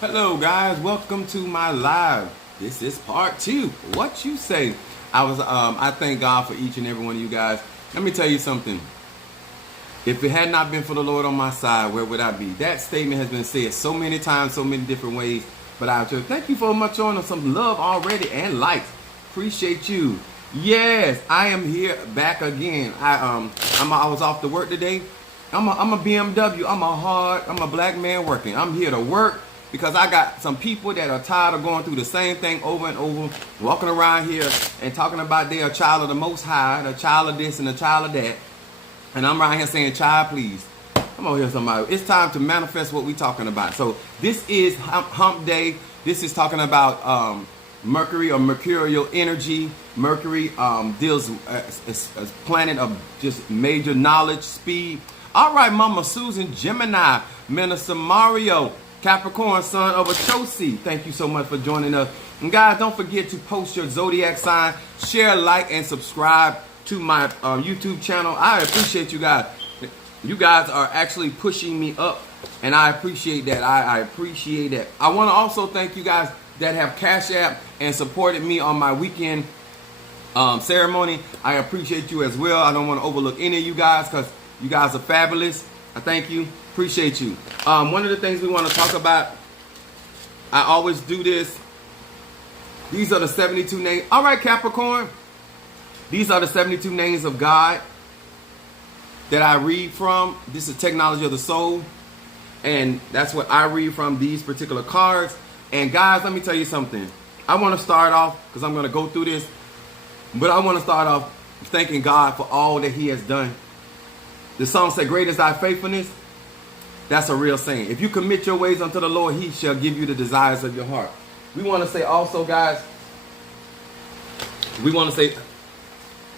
Hello guys, welcome to my live. This is part 2. What you say? I thank God for each and every one of you guys. Let me tell you something. If it had not been for the Lord on my side, where would I be? That statement has been said so many times, so many different ways. But I just thank you so much on some love already and likes. Appreciate you. Yes, I am here back again. I was off to work today. I'm a BMW. I'm a black man working. I'm here to work because I got some people that are tired of going through the same thing over and over, walking around here and talking about they're a child of the Most High, a child of this and a child of that. And I'm right here saying, child, please. Come on here, somebody. It's time to manifest what we're talking about. So this is hump day. This is talking about Mercury or mercurial energy. Mercury deals as planet of just major knowledge, speed. All right, Mama Susan, Gemini, Minister Mario, Capricorn, son of a Chosi. Thank you so much for joining us. And guys, don't forget to post your zodiac sign, share, like, and subscribe to my YouTube channel. I appreciate you guys. You guys are actually pushing me up, and I appreciate that. I appreciate that. I want to also thank you guys that have Cash App and supported me on my weekend ceremony. I appreciate you as well. I don't want to overlook any of you guys because you guys are fabulous. I thank you. Appreciate you. One of the things we want to talk about, I always do this. These are the 72 names. All right, Capricorn. These are the 72 names of God that I read from. This is Technology of the Soul. And that's what I read from, these particular cards. And guys, let me tell you something. I want to start off, because I'm going to go through this, but I want to start off thanking God for all that He has done. The song said, great is thy faithfulness. That's a real saying. If you commit your ways unto the Lord, He shall give you the desires of your heart. We want to say also, guys, we want to say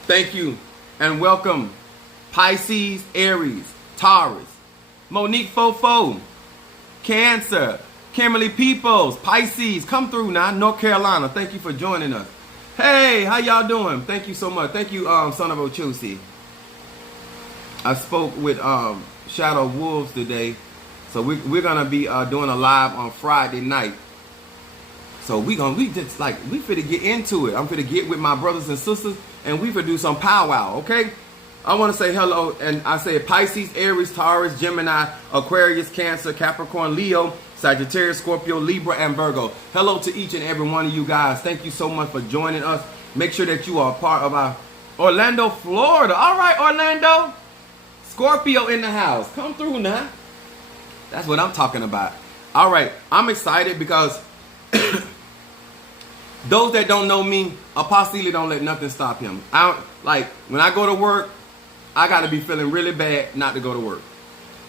thank you and welcome Pisces, Aries, Taurus, Monique Fofo, Cancer, Kimberly Peoples, Pisces, come through now, North Carolina. Thank you for joining us. Hey, how y'all doing? Thank you so much. Thank you, son of Ochosi. I spoke with Shadow Wolves today, so we're gonna be doing a live on Friday night. So we finna get into it. I'm finna get with my brothers and sisters, and we finna do some powwow. Okay? I want to say hello, and I say Pisces, Aries, Taurus, Gemini, Aquarius, Cancer, Capricorn, Leo, Sagittarius, Scorpio, Libra, and Virgo. Hello to each and every one of you guys. Thank you so much for joining us. Make sure that you are a part of our Orlando, Florida. All right, Orlando. Scorpio in the house. Come through now. That's what I'm talking about. All right. I'm excited because those that don't know me, ApostleEaly don't let nothing stop him. When I go to work, I got to be feeling really bad not to go to work.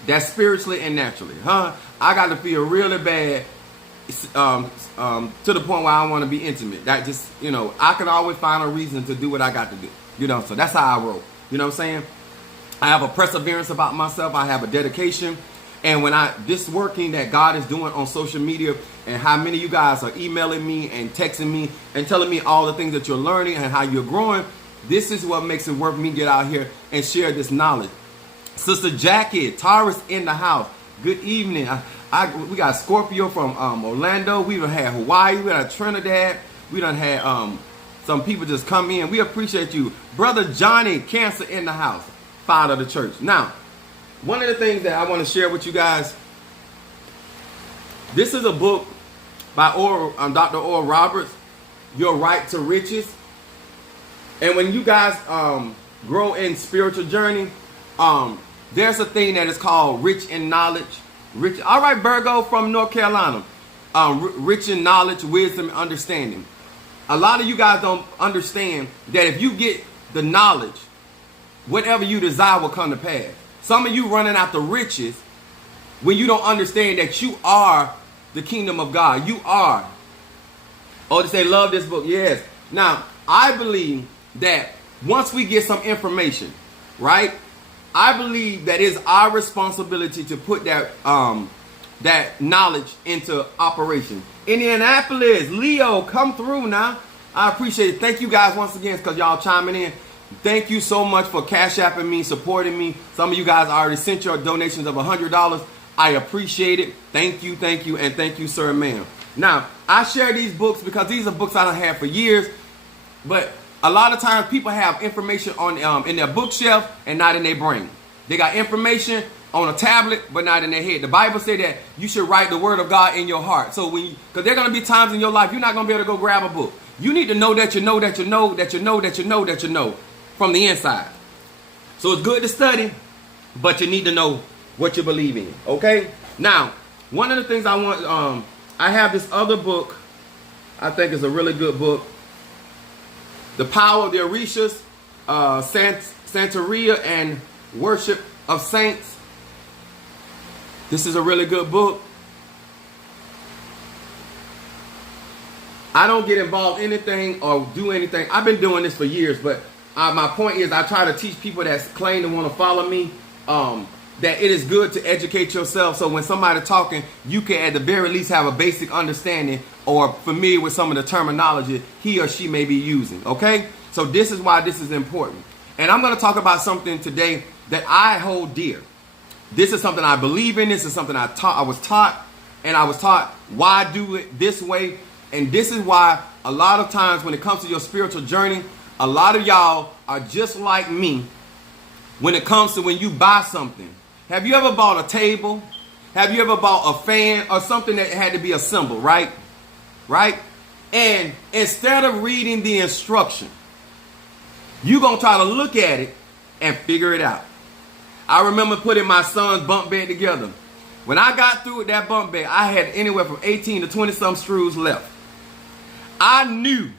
That's spiritually and naturally. I got to feel really bad to the point where I want to be intimate. That just, I can always find a reason to do what I got to do. So that's how I roll. You know what I'm saying? I have a perseverance about myself. I have a dedication. And when this working that God is doing on social media, and how many of you guys are emailing me and texting me and telling me all the things that you're learning and how you're growing, this is what makes it worth me get out here and share this knowledge. Sister Jackie, Taurus in the house. Good evening. We got Scorpio from Orlando. We done had Hawaii. We done had Trinidad. We done had some people just come in. We appreciate you. Brother Johnny, Cancer in the house. Father of the church. Now, one of the things that I want to share with you guys, this is a book by Dr. Oral Roberts, Your Right to Riches. And when you guys grow in spiritual journey, there's a thing that is called rich in knowledge. All right, Virgo from North Carolina. Rich in knowledge, wisdom, and understanding. A lot of you guys don't understand that if you get the knowledge, whatever you desire will come to pass. Some of you running after riches when you don't understand that you are the kingdom of God. You are. Oh, they say, love this book. Yes. Now, I believe that once we get some information, right, I believe that it's our responsibility to put that knowledge into operation. Indianapolis, Leo, come through now. I appreciate it. Thank you guys once again because y'all chiming in. Thank you so much for Cash Apping me, supporting me. Some of you guys already sent your donations of $100. I appreciate it. Thank you, and thank you, sir and ma'am. Now, I share these books because these are books I done had for years, but a lot of times people have information on in their bookshelf and not in their brain. They got information on a tablet, but not in their head. The Bible said that you should write the word of God in your heart. So because there are going to be times in your life you're not going to be able to go grab a book. You need to know that you know that you know that you know that you know that you know from the inside. So it's good to study, but you need to know what you believe in. Okay? Now, one of the things I want, I have this other book. I think is a really good book. The Power of the Orishas, Santeria and Worship of Saints. This is a really good book. I don't get involved in anything or do anything. I've been doing this for years, but my point is I try to teach people that claim to want to follow me that it is good to educate yourself. So when somebody's talking, you can at the very least have a basic understanding or familiar with some of the terminology he or she may be using. Okay? So this is why this is important. And I'm going to talk about something today that I hold dear. This is something I believe in. This is something I was taught, and I was taught why do it this way. And this is why a lot of times when it comes to your spiritual journey, a lot of y'all are just like me when it comes to when you buy something. Have you ever bought a table? Have you ever bought a fan or something that had to be a symbol, right? Right? And instead of reading the instruction, you're going to try to look at it and figure it out. I remember putting my son's bunk bed together. When I got through with that bunk bed, I had anywhere from 18 to 20 some screws left. I knew,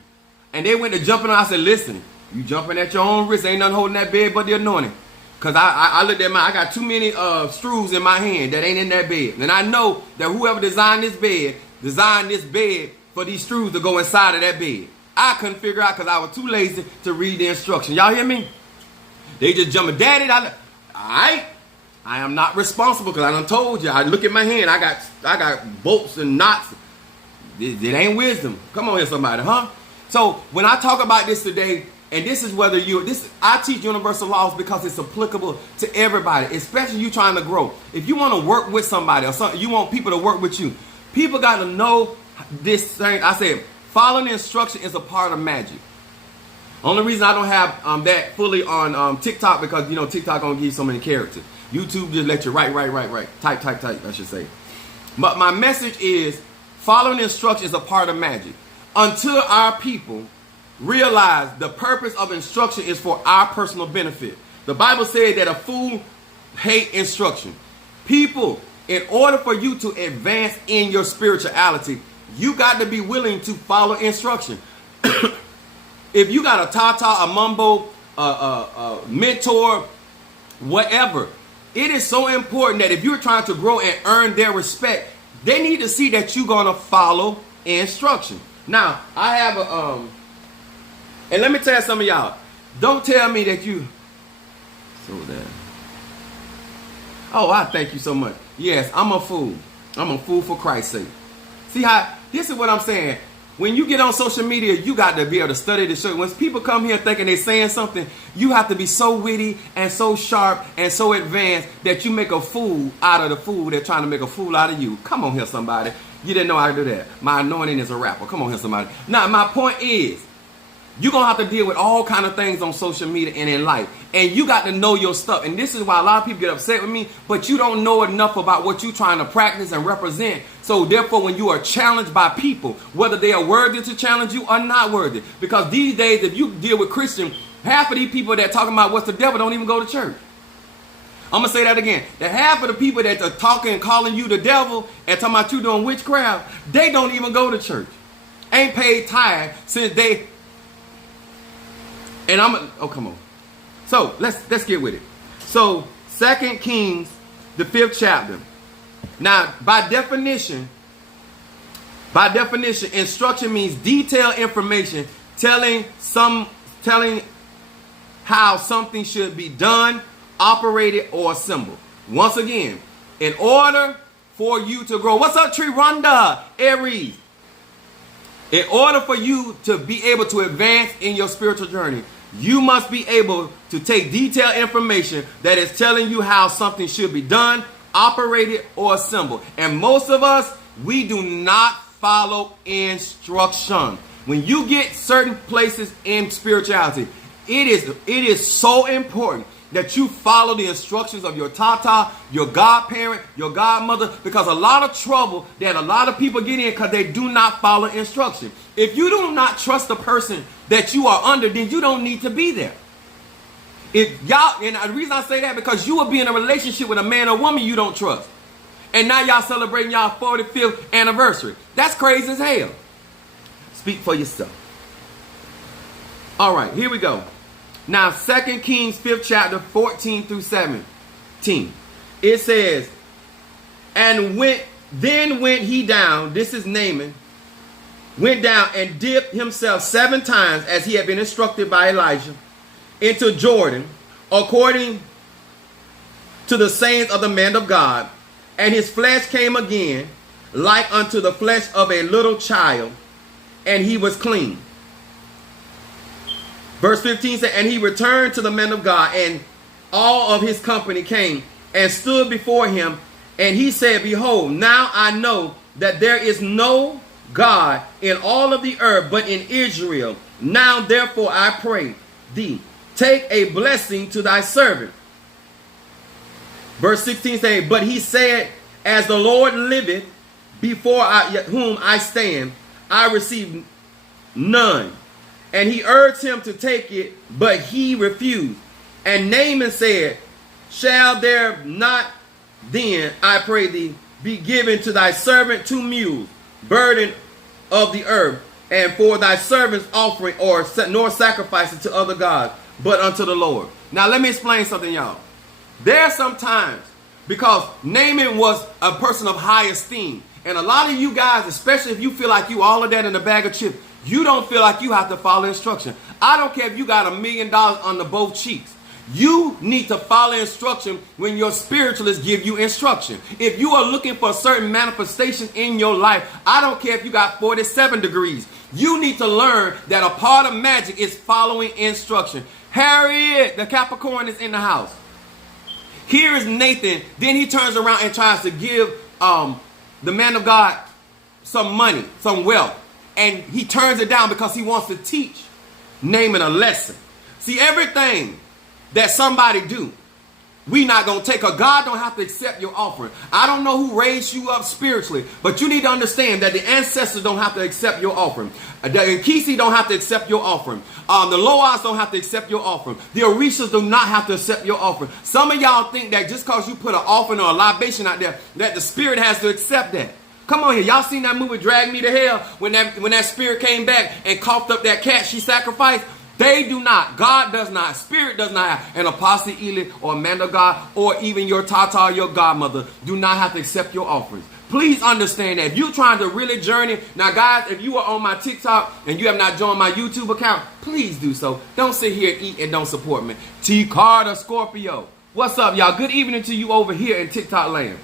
and they went to jumping on. I said, listen, you jumping at your own risk. Ain't nothing holding that bed but the anointing. Because I looked at I got too many screws in my hand that ain't in that bed. And I know that whoever designed this bed for these screws to go inside of that bed. I couldn't figure out because I was too lazy to read the instructions. Y'all hear me? They just jumping, Daddy, I am not responsible because I done told you. I look at my hand. I got bolts and knots. It ain't wisdom. Come on here, somebody, huh? So when I talk about this today, and this is whether I teach universal laws because it's applicable to everybody, especially you trying to grow. If you want to work with somebody or something, you want people to work with you. People got to know this thing. I said, following the instruction is a part of magic. Only reason I don't have that fully on TikTok because, TikTok don't give you so many characters. YouTube just let you write. Type, I should say. But my message is following instruction is a part of magic. Until our people realize the purpose of instruction is for our personal benefit. The Bible said that a fool hates instruction. People, in order for you to advance in your spirituality, you got to be willing to follow instruction. If you got a tata, a mumbo, a mentor, whatever, it is so important that if you're trying to grow and earn their respect, they need to see that you're going to follow instruction. Now, I have and let me tell some of y'all, don't tell me that you, oh, I thank you so much. Yes, I'm a fool. I'm a fool for Christ's sake. See how, this is what I'm saying. When you get on social media, you got to be able to study the show. When people come here thinking they're saying something, you have to be so witty and so sharp and so advanced that you make a fool out of the fool that's trying to make a fool out of you. Come on here, somebody. You didn't know I do that. My anointing is a rapper. Come on here, somebody. Now, my point is, you're going to have to deal with all kind of things on social media and in life. And you got to know your stuff. And this is why a lot of people get upset with me, but you don't know enough about what you're trying to practice and represent. So therefore, when you are challenged by people, whether they are worthy to challenge you or not worthy, because these days, if you deal with Christians, half of these people that talking about what's the devil don't even go to church. I'm going to say that again. That half of the people that are talking and calling you the devil and talking about you doing witchcraft, they don't even go to church. Ain't paid tithe since they... And oh, come on. So let's get with it. So 2 Kings, the 5th chapter. Now, by definition, instruction means detailed information telling how something should be done, operated, or assembled. Once again, in order for you to grow. What's up, Tree Rhonda? Aries. In order for you to be able to advance in your spiritual journey, you must be able to take detailed information that is telling you how something should be done, operated, or assembled. And most of us, we do not follow instruction. When you get certain places in spirituality, it is so important that you follow the instructions of your tata, your godparent, your godmother, because a lot of trouble that a lot of people get in because they do not follow instruction. If you do not trust the person that you are under, then you don't need to be there. If y'all, and the reason I say that, because you will be in a relationship with a man or woman you don't trust. And now y'all celebrating y'all 45th anniversary. That's crazy as hell. Speak for yourself. All right, here we go. Now, 2 Kings 5th chapter, 14 through 17. It says, and then went he down, this is Naaman, went down and dipped himself 7 times as he had been instructed by Elijah into Jordan, according to the sayings of the man of God. And his flesh came again like unto the flesh of a little child, and he was clean. Verse 15 said, and he returned to the man of God, and all of his company came and stood before him. And he said, behold, now I know that there is no God in all of the earth but in Israel. Now therefore I pray thee, take a blessing to thy servant. Verse 16 says, but he said, as the Lord liveth, before whom I stand, I receive none. And he urged him to take it, but he refused. And Naaman said, shall there not then, I pray thee, be given to thy servant 2 mules, burden of the earth, and for thy servant's offering, or nor sacrifice it to other gods, but unto the Lord. Now let me explain something, y'all. There are some times, because Naaman was a person of high esteem, and a lot of you guys, especially if you feel like you all of that in a bag of chips, you don't feel like you have to follow instruction. I don't care if you got $1 million under both cheeks. You need to follow instruction when your spiritualists give you instruction. If you are looking for a certain manifestation in your life, I don't care if you got 47 degrees. You need to learn that a part of magic is following instruction. Harriet, the Capricorn, is in the house. Here is Nathan. Then he turns around and tries to give the man of God some money, some wealth. And he turns it down because he wants to teach Naaman a lesson. See, everything that somebody do, we not going to take. God don't have to accept your offering. I don't know who raised you up spiritually, but you need to understand that the ancestors don't have to accept your offering. The Nkisi don't have to accept your offering. The Loas don't have to accept your offering. The Orishas do not have to accept your offering. Some of y'all think that just because you put an offering or a libation out there, that the spirit has to accept that. Come on here. Y'all seen that movie Drag Me to Hell when that spirit came back and coughed up that cat she sacrificed? They do not. God does not. Spirit does not have. An ApostleEaly or a man of God or even your tata or your godmother do not have to accept your offerings. Please understand that. If you're trying to really journey. Now, guys, if you are on my TikTok and you have not joined my YouTube account, please do so. Don't sit here and eat and don't support me. T. Carter Scorpio. What's up, y'all? Good evening to you over here in TikTok land.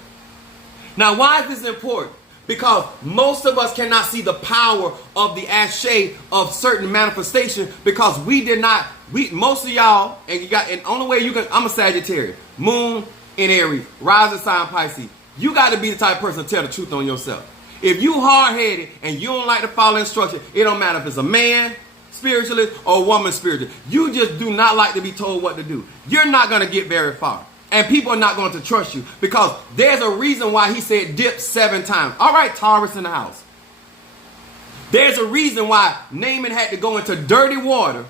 Now, why is this important? Because most of us cannot see the power of the ashe of certain manifestation because we did not, most of y'all, and you got, and only way you can, I'm a Sagittarius, moon in Aries, rising sign Pisces. You got to be the type of person to tell the truth on yourself. If you hard-headed and you don't like to follow instruction, it don't matter if it's a man spiritualist or a woman spiritualist. You just do not like to be told what to do. You're not going to get very far. And people are not going to trust you because there's a reason why he said dip 7 times. All right, Taurus in the house. There's a reason why Naaman had to go into dirty water.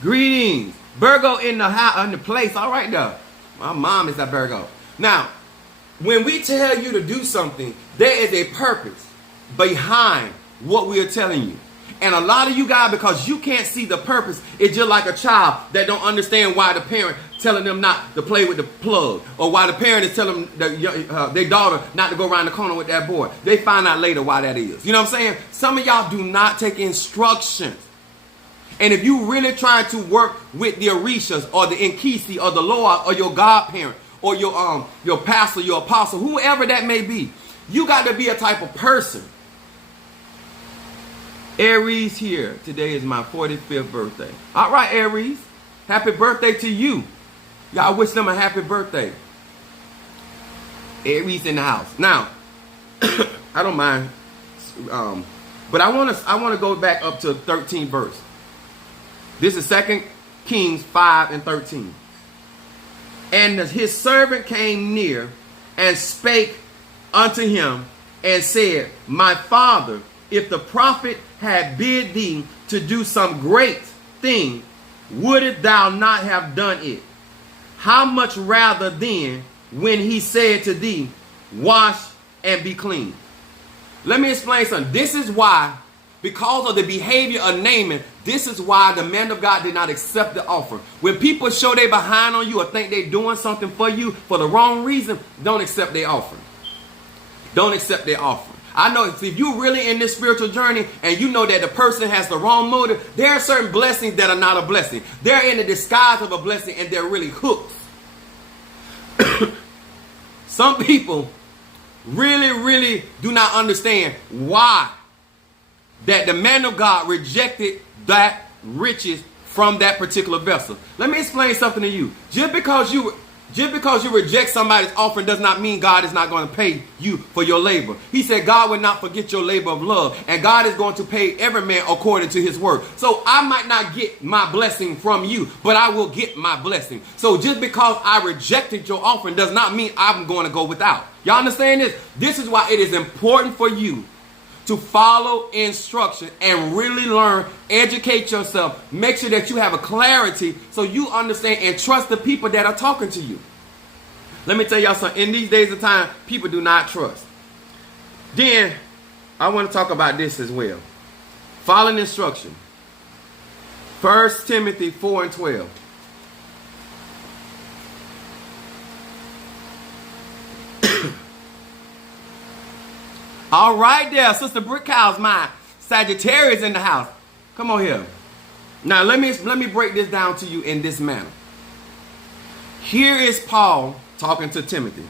Greetings. Virgo in the place. All right, though. My mom is a Virgo. Now, when we tell you to do something, there is a purpose behind what we are telling you. And a lot of you guys, because you can't see the purpose, it's just like a child that don't understand why the parent telling them not to play with the plug, or why the parent is telling their daughter not to go around the corner with that boy. They find out later why that is. You know what I'm saying? Some of y'all do not take instructions. And if you really try to work with the Orishas or the Nkisi or the Loa or your godparent or your pastor, your apostle, whoever that may be, you got to be a type of person. Aries here. Today is my 45th birthday. All right, Aries. Happy birthday to you. Y'all wish them a happy birthday. Aries in the house. Now, I don't mind, but I want to go back up to 13th verse. This is 2 Kings 5:13. And his servant came near and spake unto him and said, my father, if the prophet had bid thee to do some great thing, wouldest thou not have done it? How much rather then when he said to thee, wash and be clean? Let me explain something. This is why, because of the behavior of Naaman, this is why the man of God did not accept the offer. When people show they behind on you or think they're doing something for you for the wrong reason, don't accept their offer. Don't accept their offer. I know if you're really in this spiritual journey and you know that the person has the wrong motive, there are certain blessings that are not a blessing. They're in the disguise of a blessing and they're really hooks. Some people really do not understand why that the man of God rejected that riches from that particular vessel. Let me explain something to you. Just because you reject somebody's offering does not mean God is not going to pay you for your labor. He said God will not forget your labor of love, and God is going to pay every man according to his word. So I might not get my blessing from you, but I will get my blessing. So just because I rejected your offering does not mean I'm going to go without. Y'all understand this? This is why it is important for you to follow instruction and really learn, educate yourself, make sure that you have a clarity so you understand and trust the people that are talking to you. Let me tell y'all something. In these days of time, people do not trust. Then, I want to talk about this as well. Following instruction. 1 Timothy 4:12. All right there, Sister Brickhouse, my Sagittarius in the house. Come on here. Now let me break this down to you in this manner. Here is Paul talking to Timothy.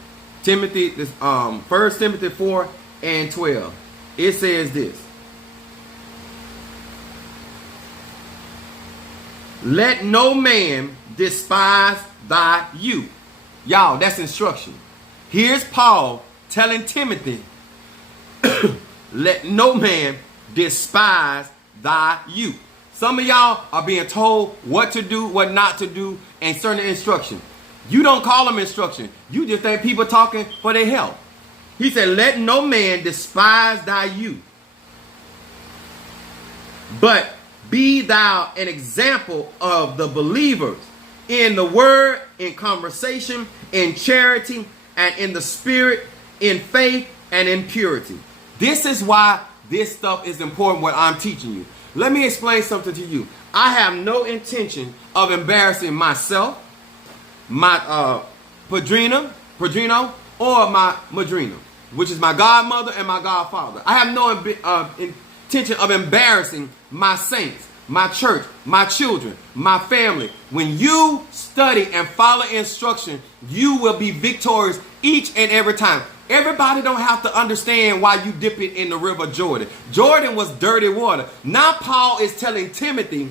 Timothy, 1 Timothy 4:12. It says this. Let no man despise thy youth. Y'all, that's instruction. Here's Paul telling Timothy, let no man despise thy youth. Some of y'all are being told what to do, what not to do, and certain instruction. You don't call them instruction. You just think people talking for their help. He said, let no man despise thy youth, but be thou an example of the believers in the word, in conversation, in charity, and in the spirit, in faith, and in purity. This is why this stuff is important, what I'm teaching you. Let me explain something to you. I have no intention of embarrassing myself, my padrino, or my madrina, which is my godmother and my godfather. I have no intention of embarrassing my saints, my church, my children, my family. When you study and follow instruction, you will be victorious each and every time. Everybody don't have to understand why you dip it in the river Jordan. Jordan was dirty water. Now Paul is telling Timothy,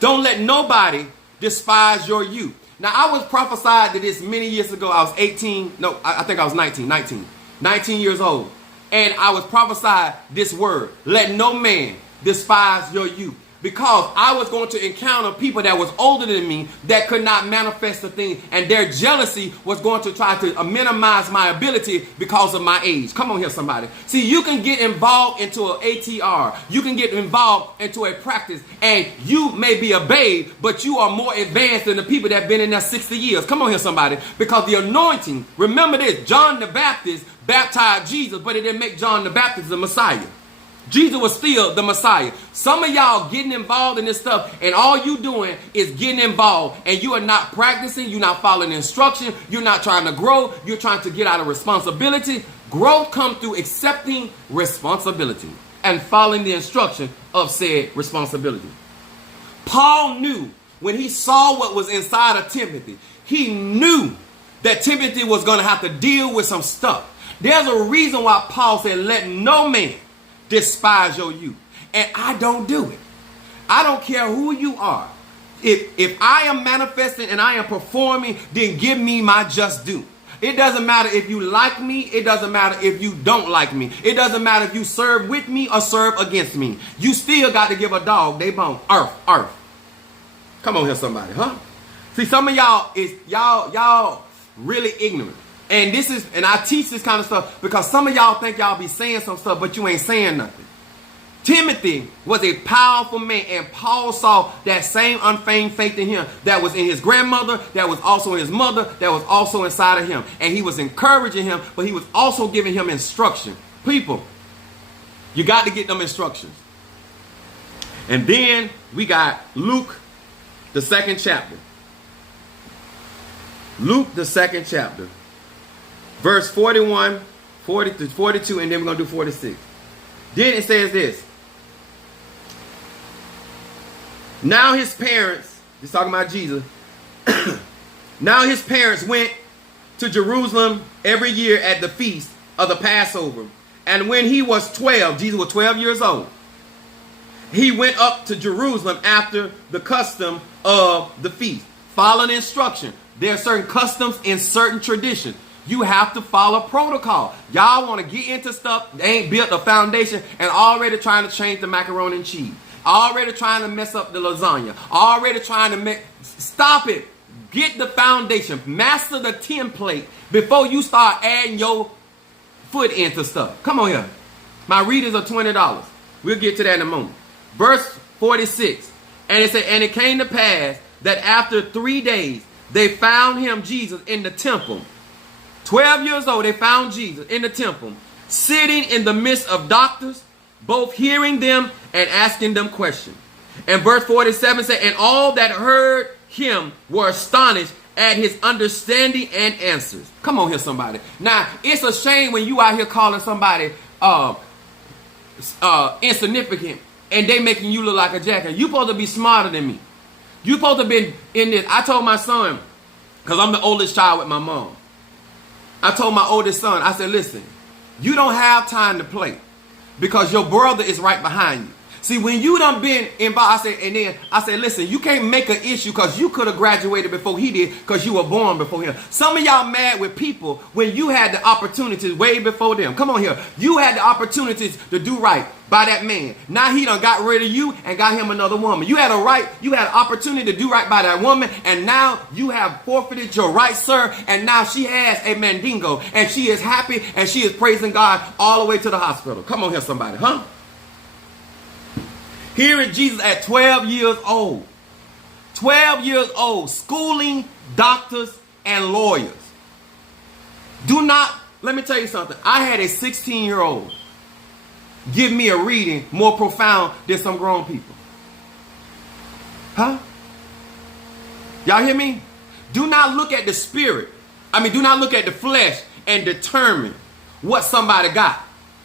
don't let nobody despise your youth. Now I was prophesied to this many years ago. I was 18. No, I think I was 19 years old. And I was prophesied this word, let no man despise your youth. Because I was going to encounter people that was older than me that could not manifest the thing. And their jealousy was going to try to minimize my ability because of my age. Come on here, somebody. See, you can get involved into an ATR. You can get involved into a practice. And you may be a babe, but you are more advanced than the people that have been in there 60 years. Come on here, somebody. Because the anointing, remember this, John the Baptist baptized Jesus, but it didn't make John the Baptist the Messiah. Jesus was still the Messiah. Some of y'all getting involved in this stuff, and all you doing is getting involved, and you are not practicing, you're not following instruction, you're not trying to grow, you're trying to get out of responsibility. Growth comes through accepting responsibility and following the instruction of said responsibility. Paul knew when he saw what was inside of Timothy, he knew that Timothy was going to have to deal with some stuff. There's a reason why Paul said, let no man despise your youth. And I don't do it. I don't care who you are. If I am manifesting and I am performing, then give me my just due. It doesn't matter if you like me. It doesn't matter if you don't like me. It doesn't matter if you serve with me or serve against me. You still got to give a dog they bone. Earth. Come on here, somebody, huh? See, some of y'all y'all really ignorant. And I teach this kind of stuff because some of y'all think y'all be saying some stuff, but you ain't saying nothing. Timothy was a powerful man, and Paul saw that same unfeigned faith in him that was in his grandmother, that was also in his mother, that was also inside of him. And he was encouraging him, but he was also giving him instruction. People, you got to get them instructions. And then we got Luke, the 2nd chapter. Luke, the 2nd chapter. Verse 41, 40 to 42, and then we're going to do 46. Then it says this. Now his parents, he's talking about Jesus. Now his parents went to Jerusalem every year at the feast of the Passover. And when he was 12, Jesus was 12 years old, he went up to Jerusalem after the custom of the feast. Following instruction. There are certain customs and certain traditions. You have to follow protocol. Y'all want to get into stuff, they ain't built a foundation, and already trying to change the macaroni and cheese. Already trying to mess up the lasagna. Already trying to make... Stop it. Get the foundation. Master the template before you start adding your foot into stuff. Come on here. My readers are $20. We'll get to that in a moment. Verse 46. And it said, and it came to pass that after 3 days, they found him, Jesus, in the temple. 12 years old, they found Jesus in the temple, sitting in the midst of doctors, both hearing them and asking them questions. And verse 47 said, and all that heard him were astonished at his understanding and answers. Come on here, somebody. Now, it's a shame when you out here calling somebody insignificant and they making you look like a jackass. You supposed to be smarter than me. You supposed to be in this. I told my son, because I'm the oldest child with my mom. I told my oldest son, I said, listen, you don't have time to play because your brother is right behind you. See, when you done been involved, I said, listen, you can't make an issue because you could have graduated before he did because you were born before him. Some of y'all mad with people when you had the opportunities way before them. Come on here. You had the opportunities to do right by that man. Now he done got rid of you and got him another woman. You had an opportunity to do right by that woman, and now you have forfeited your right, sir, and now she has a mandingo, and she is happy, and she is praising God all the way to the hospital. Come on here, somebody, huh? Here is Jesus at 12 years old. 12 years old, schooling doctors and lawyers. Let me tell you something. I had a 16-year-old give me a reading more profound than some grown people. Huh? Y'all hear me? Do not look at the spirit. Do not look at the flesh and determine what somebody got.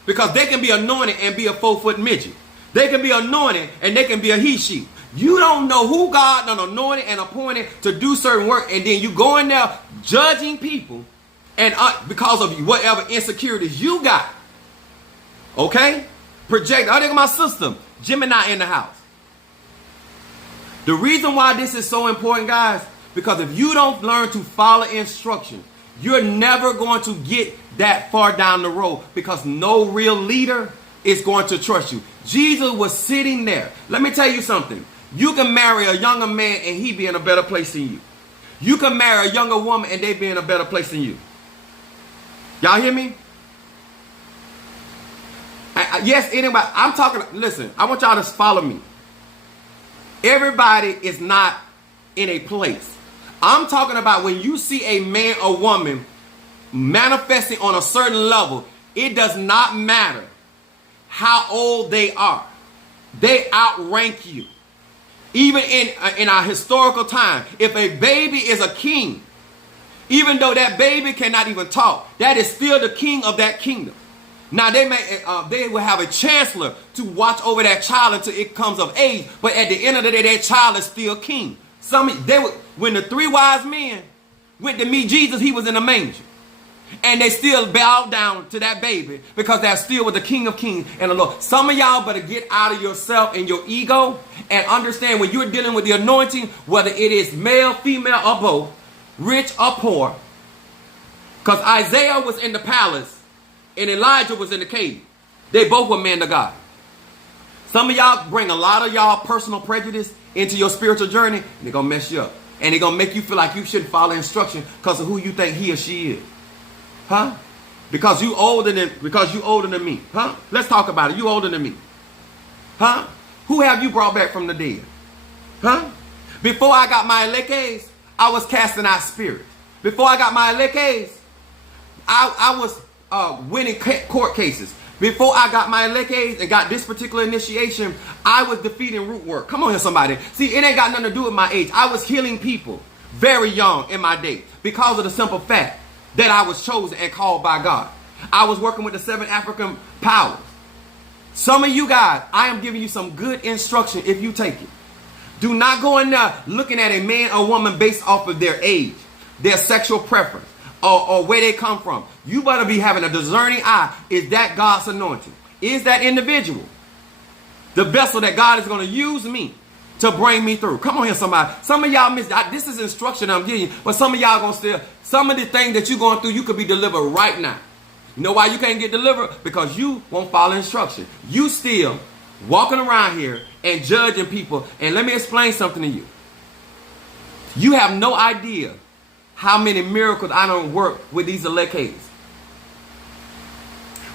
Because they can be anointed and be a 4-foot midget. They can be anointed and they can be a he-she. You don't know who God done anointed and appointed to do certain work, and then you go in there judging people and because of whatever insecurities you got. Okay? Project. I think my sister, Gemini in the house. The reason why this is so important, guys, because if you don't learn to follow instructions, you're never going to get that far down the road because no real leader is going to trust you. Jesus was sitting there. Let me tell you something. You can marry a younger man and he be in a better place than you. You can marry a younger woman and they be in a better place than you. Y'all hear me? Yes, anybody. I'm talking. Listen, I want y'all to follow me. Everybody is not in a place. I'm talking about when you see a man or woman manifesting on a certain level, it does not matter how old they are. They outrank you. Even in our historical time, if a baby is a king, even though that baby cannot even talk, that is still the king of that kingdom. Now they will have a chancellor to watch over that child until it comes of age, but at the end of the day, that child is still king. When the 3 wise men went to meet Jesus, he was in a manger. And they still bow down to that baby because they're still with the King of Kings and the Lord. Some of y'all better get out of yourself and your ego and understand when you're dealing with the anointing, whether it is male, female, or both, rich or poor, Because Isaiah was in the palace and Elijah was in the cave. They both were men of God. Some of y'all bring a lot of y'all personal prejudice into your spiritual journey, and they're going to mess you up. And they're going to make you feel like you shouldn't follow instruction because of who you think he or she is. Huh? Because you older than me. Huh? Let's talk about it. You older than me. Huh? Who have you brought back from the dead? Huh? Before I got my elekes, I was casting out spirits. Before I got my elekes, I was winning court cases. Before I got my elekes and got this particular initiation, I was defeating root work. Come on here, somebody. See, it ain't got nothing to do with my age. I was healing people very young in my day because of the simple fact that I was chosen and called by God. I was working with the 7 African powers. Some of you guys, I am giving you some good instruction if you take it. Do not go in there looking at a man or woman based off of their age, their sexual preference, or where they come from. You better be having a discerning eye. Is that God's anointing? Is that individual the vessel that God is going to use me to bring me through? Come on here, somebody. Some of y'all missed. This is instruction I'm giving you, but some of y'all going to still, some of the things that you're going through, you could be delivered right now. You know why you can't get delivered? Because you won't follow instruction. You still walking around here and judging people. And let me explain something to you. You have no idea how many miracles I don't work with these elekes.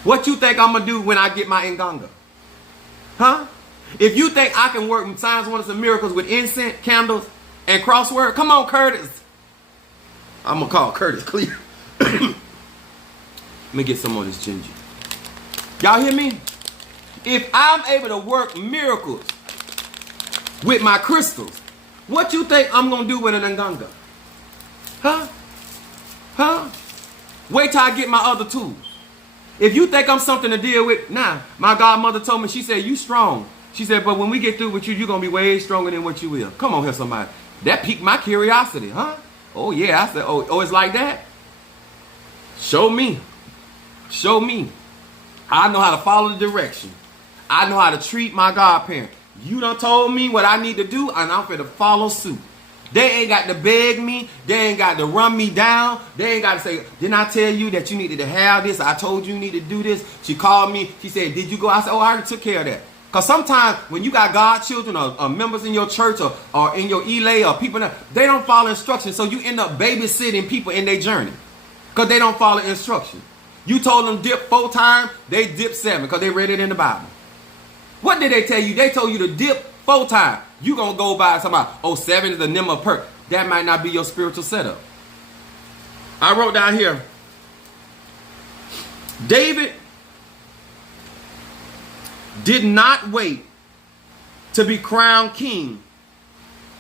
What you think I'm going to do when I get my Nganga? Huh? If you think I can work signs, wonders, and miracles with incense, candles, and crossword, come on, Curtis. I'm going to call Curtis Clear. Let me get some more of this ginger. Y'all hear me? If I'm able to work miracles with my crystals, what you think I'm going to do with an Nganga? Huh? Huh? Wait till I get my other tools. If you think I'm something to deal with, nah. My godmother told me, she said, you strong. She said, but when we get through with you, you're going to be way stronger than what you will. Come on here, somebody. That piqued my curiosity, huh? Oh, yeah. I said, oh, it's like that? Show me. Show me. I know how to follow the direction. I know how to treat my godparent. You done told me what I need to do, and I'm finna follow suit. They ain't got to beg me. They ain't got to run me down. They ain't got to say, didn't I tell you that you needed to have this? I told you you need to do this. She called me. She said, did you go? I said, oh, I already took care of that. Because sometimes when you got godchildren or members in your church or in your elay or people, they don't follow instructions. So you end up babysitting people in their journey because they don't follow instructions. You told them dip 4 times, they dip 7 because they read it in the Bible. What did they tell you? They told you to dip 4 times. You going to go by somebody, 7 is the number of perk. That might not be your spiritual setup. I wrote down here, David did not wait to be crowned king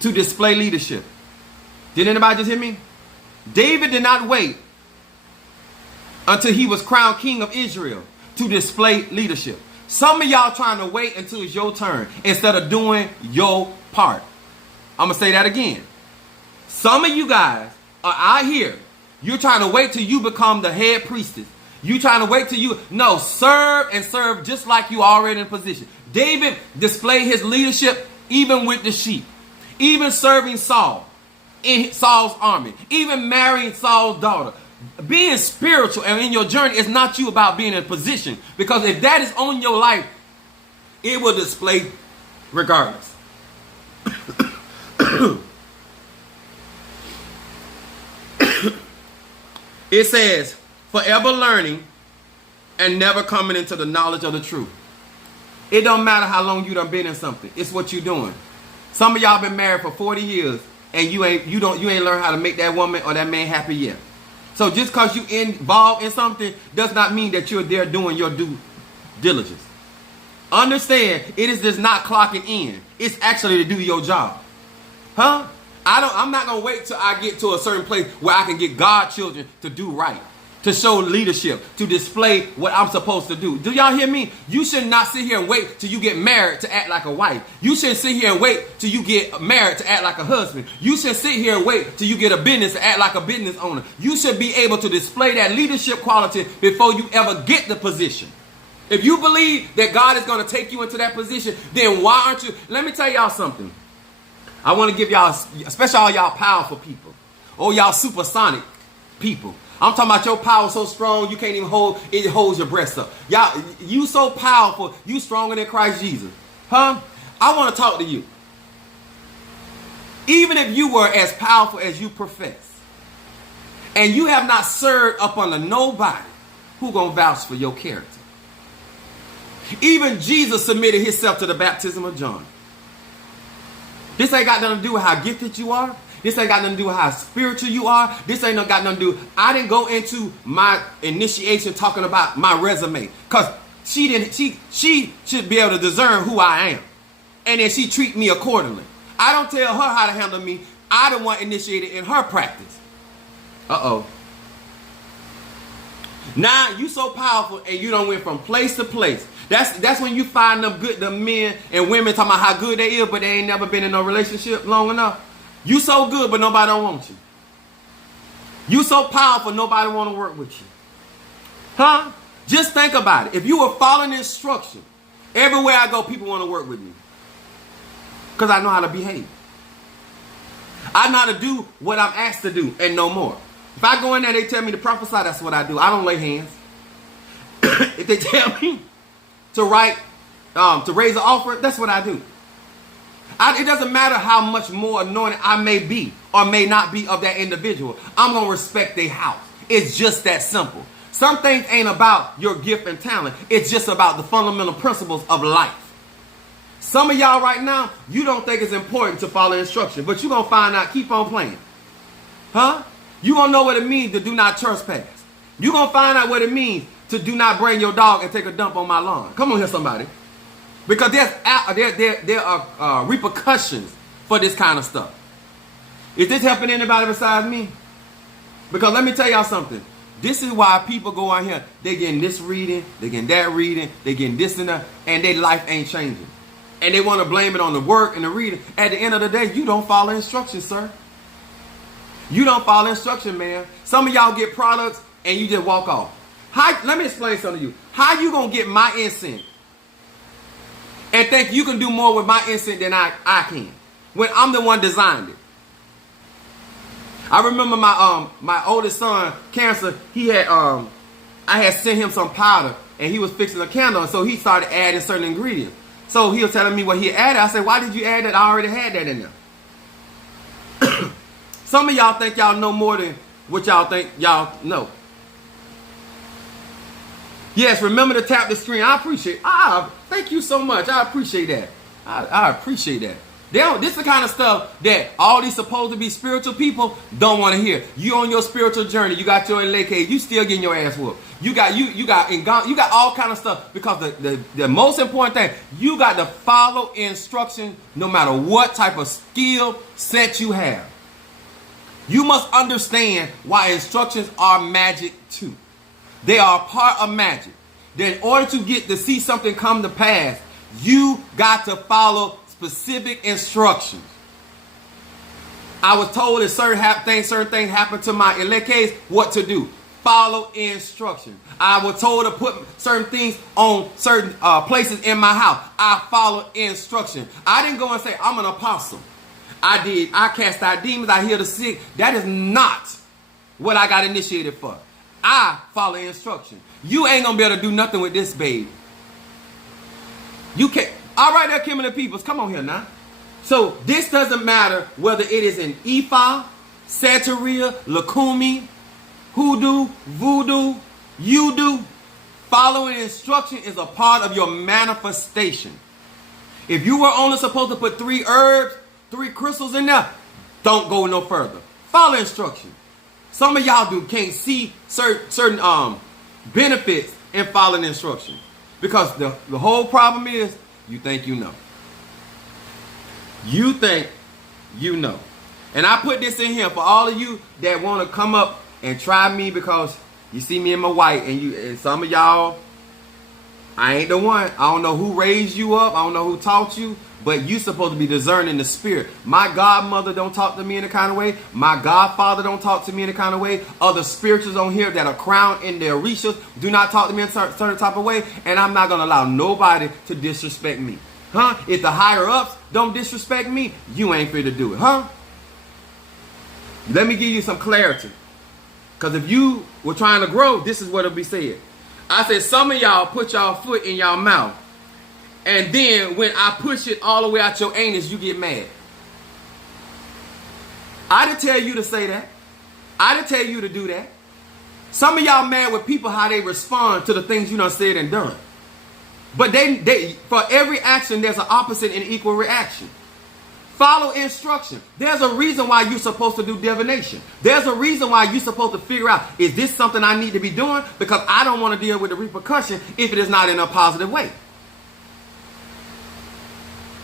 to display leadership. Did anybody just hear me? David did not wait until he was crowned king of Israel to display leadership. Some of y'all trying to wait until it's your turn instead of doing your part. I'm going to say that again. Some of you guys are out here. You're trying to wait till you become the head priestess. You trying to wait till you, no, serve and serve just like you already in position. David displayed his leadership even with the sheep. Even serving Saul in Saul's army. Even marrying Saul's daughter. Being spiritual and in your journey is not you about being in a position. Because if that is on your life, it will display regardless. It says, forever learning and never coming into the knowledge of the truth. It don't matter how long you done been in something. It's what you doing. Some of y'all been married for 40 years and you ain't learned how to make that woman or that man happy yet. So just because you involved in something does not mean that you're there doing your due diligence. Understand, it is just not clocking in. It's actually to do your job. Huh? I'm not going to wait till I get to a certain place where I can get godchildren to do right, to show leadership, to display what I'm supposed to do. Do y'all hear me? You should not sit here and wait till you get married to act like a wife. You shouldn't sit here and wait till you get married to act like a husband. You should sit here and wait till you get a business to act like a business owner. You should be able to display that leadership quality before you ever get the position. If you believe that God is going to take you into that position, then why aren't you? Let me tell y'all something. I want to give y'all, especially all y'all powerful people, or y'all supersonic people. I'm talking about your power so strong you can't even hold it, holds your breast up. Y'all, you so powerful, you stronger than Christ Jesus. Huh? I want to talk to you. Even if you were as powerful as you profess, and you have not served up under nobody, who gonna vouch for your character? Even Jesus submitted himself to the baptism of John. This ain't got nothing to do with how gifted you are. This ain't got nothing to do with how spiritual you are. This ain't got nothing to do. I didn't go into my initiation talking about my resume, because she should be able to discern who I am, and then she treat me accordingly. I don't tell her how to handle me. I the one initiated in her practice. Uh-oh. Now you so powerful and you don't went from place to place. That's when you find them men and women talking about how good they is, but they ain't never been in no relationship long enough. You so good, but nobody don't want you. You so powerful, nobody want to work with you. Huh? Just think about it. If you were following instruction, everywhere I go, people want to work with me. Because I know how to behave. I know how to do what I'm asked to do and no more. If I go in there, they tell me to prophesy, that's what I do. I don't lay hands. If they tell me to write, to raise an offering, that's what I do. It doesn't matter how much more anointed I may be or may not be of that individual. I'm going to respect their house. It's just that simple. Some things ain't about your gift and talent. It's just about the fundamental principles of life. Some of y'all right now, you don't think it's important to follow instruction, but you're going to find out, keep on playing. Huh? You're going to know what it means to do not trespass. You're going to find out what it means to do not bring your dog and take a dump on my lawn. Come on here, somebody. Because there are repercussions for this kind of stuff. Is this helping anybody besides me? Because let me tell y'all something. This is why people go out here, they getting this reading, they getting that reading, they getting this and that, and their life ain't changing. And they want to blame it on the work and the reading. At the end of the day, you don't follow instructions, sir. You don't follow instruction, man. Some of y'all get products and you just walk off. Let me explain something to you. How you going to get my incense and think you can do more with my incense than I can, when I'm the one designed it? I remember my oldest son, Cancer, he had I had sent him some powder and he was fixing a candle, and so he started adding certain ingredients. So he was telling me what he added. I said, why did you add that? I already had that in there. Some of y'all think y'all know more than what y'all think y'all know. Yes, remember to tap the screen. I appreciate it. Thank you so much. I appreciate that. I appreciate that. This is the kind of stuff that all these supposed to be spiritual people don't want to hear. You on your spiritual journey. You got your LAK. You still getting your ass whooped. You got all kind of stuff, because the most important thing, you got to follow instruction no matter what type of skill set you have. You must understand why instructions are magic too. They are a part of magic. That in order to see something come to pass, you got to follow specific instructions. I was told that certain things happen to my LAKs, what to do. Follow instruction. I was told to put certain things on certain places in my house. I follow instruction. I didn't go and say, I'm an apostle. I cast out demons. I heal the sick. That is not what I got initiated for. I follow instruction. You ain't going to be able to do nothing with this, baby. You can't. All right, there, Kim and the Peoples. Come on here now. So this doesn't matter whether it is in Ifa, Santeria, Lakumi, Hoodoo, Voodoo, you do. Following instruction is a part of your manifestation. If you were only supposed to put 3 herbs, 3 crystals in there, don't go no further. Follow instruction. Some of y'all can't see certain benefits in following instruction, because the whole problem is you think you know. You think you know. And I put this in here for all of you that want to come up and try me, because you see me in my white, and some of y'all, I ain't the one. I don't know who raised you up. I don't know who taught you, but you supposed to be discerning the spirit. My godmother don't talk to me in a kind of way. My godfather don't talk to me in a kind of way. Other spirituals on here that are crowned in their orishas do not talk to me in a certain type of way, and I'm not going to allow nobody to disrespect me. Huh? If the higher ups don't disrespect me, you ain't free to do it. Huh? Let me give you some clarity. Because if you were trying to grow, this is what it'll be said. I said, some of y'all put y'all foot in y'all mouth. And then when I push it all the way out your anus, you get mad. I didn't tell you to say that. I didn't tell you to do that. Some of y'all mad with people how they respond to the things you done said and done. But they for every action, there's an opposite and equal reaction. Follow instruction. There's a reason why you're supposed to do divination. There's a reason why you're supposed to figure out, is this something I need to be doing? Because I don't want to deal with the repercussion if it is not in a positive way.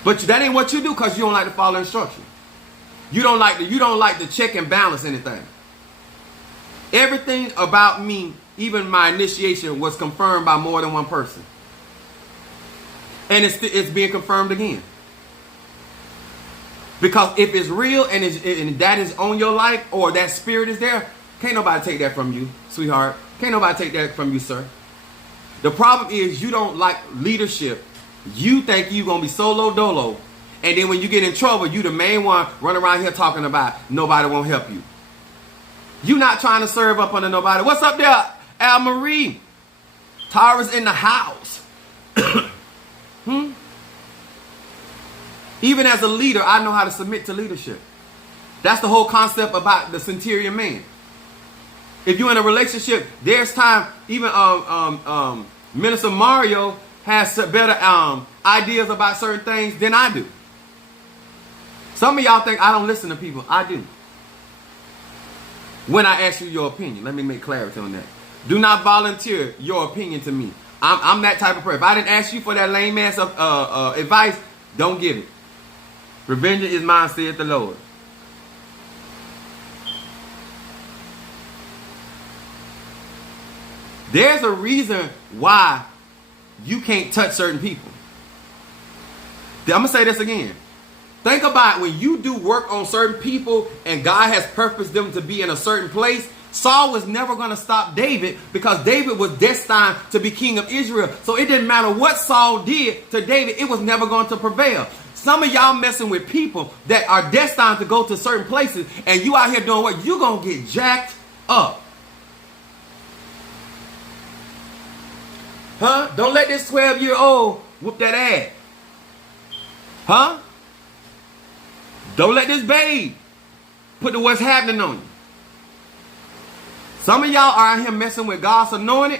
But that ain't what you do because you don't like to follow instruction. You don't like to check and balance anything. Everything about me, even my initiation, was confirmed by more than one person. And it's being confirmed again. Because if it's real and that is on your life or that spirit is there, can't nobody take that from you, sweetheart. Can't nobody take that from you, sir. The problem is you don't like leadership. You think you're going to be solo dolo. And then when you get in trouble, you the main one running around here talking about nobody won't help you. You not trying to serve up under nobody. What's up there, Al Marie? Tara's in the house. Even as a leader, I know how to submit to leadership. That's the whole concept about the centurion man. If you're in a relationship, there's time. Even Minister Mario has better ideas about certain things than I do. Some of y'all think I don't listen to people. I do. When I ask you your opinion, let me make clarity on that. Do not volunteer your opinion to me. I'm that type of person. If I didn't ask you for that lame ass advice, don't give it. Revenge is mine, saith the Lord. There's a reason why you can't touch certain people. I'm going to say this again. Think about when you do work on certain people and God has purposed them to be in a certain place. Saul was never going to stop David because David was destined to be king of Israel. So it didn't matter what Saul did to David, it was never going to prevail. Some of y'all messing with people that are destined to go to certain places and you out here doing what? You're going to get jacked up. Huh? Don't let this 12-year-old whoop that ass. Huh? Don't let this babe put the what's happening on you. Some of y'all are out here messing with God's anointed.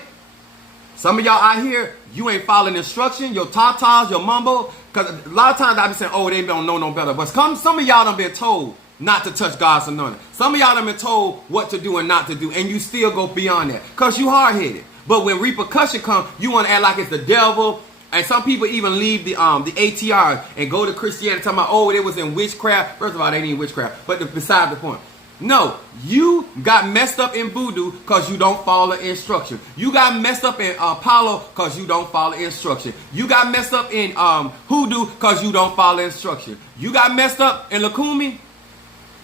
Some of y'all out here, you ain't following instruction, your tatas, your mumbo. Because a lot of times I be saying, oh, they don't know no better. But some of y'all done been told not to touch God's anointed. Some of y'all done been told what to do and not to do. And you still go beyond that. Because you hard-headed. But when repercussion comes, you want to act like it's the devil. And some people even leave the ATR and go to Christianity talking about, oh, it was in witchcraft. First of all, they ain't witchcraft. But beside the point. No, you got messed up in voodoo because you don't follow instruction. You got messed up in Apollo because you don't follow instruction. You got messed up in hoodoo because you don't follow instruction. You got messed up in Lakumi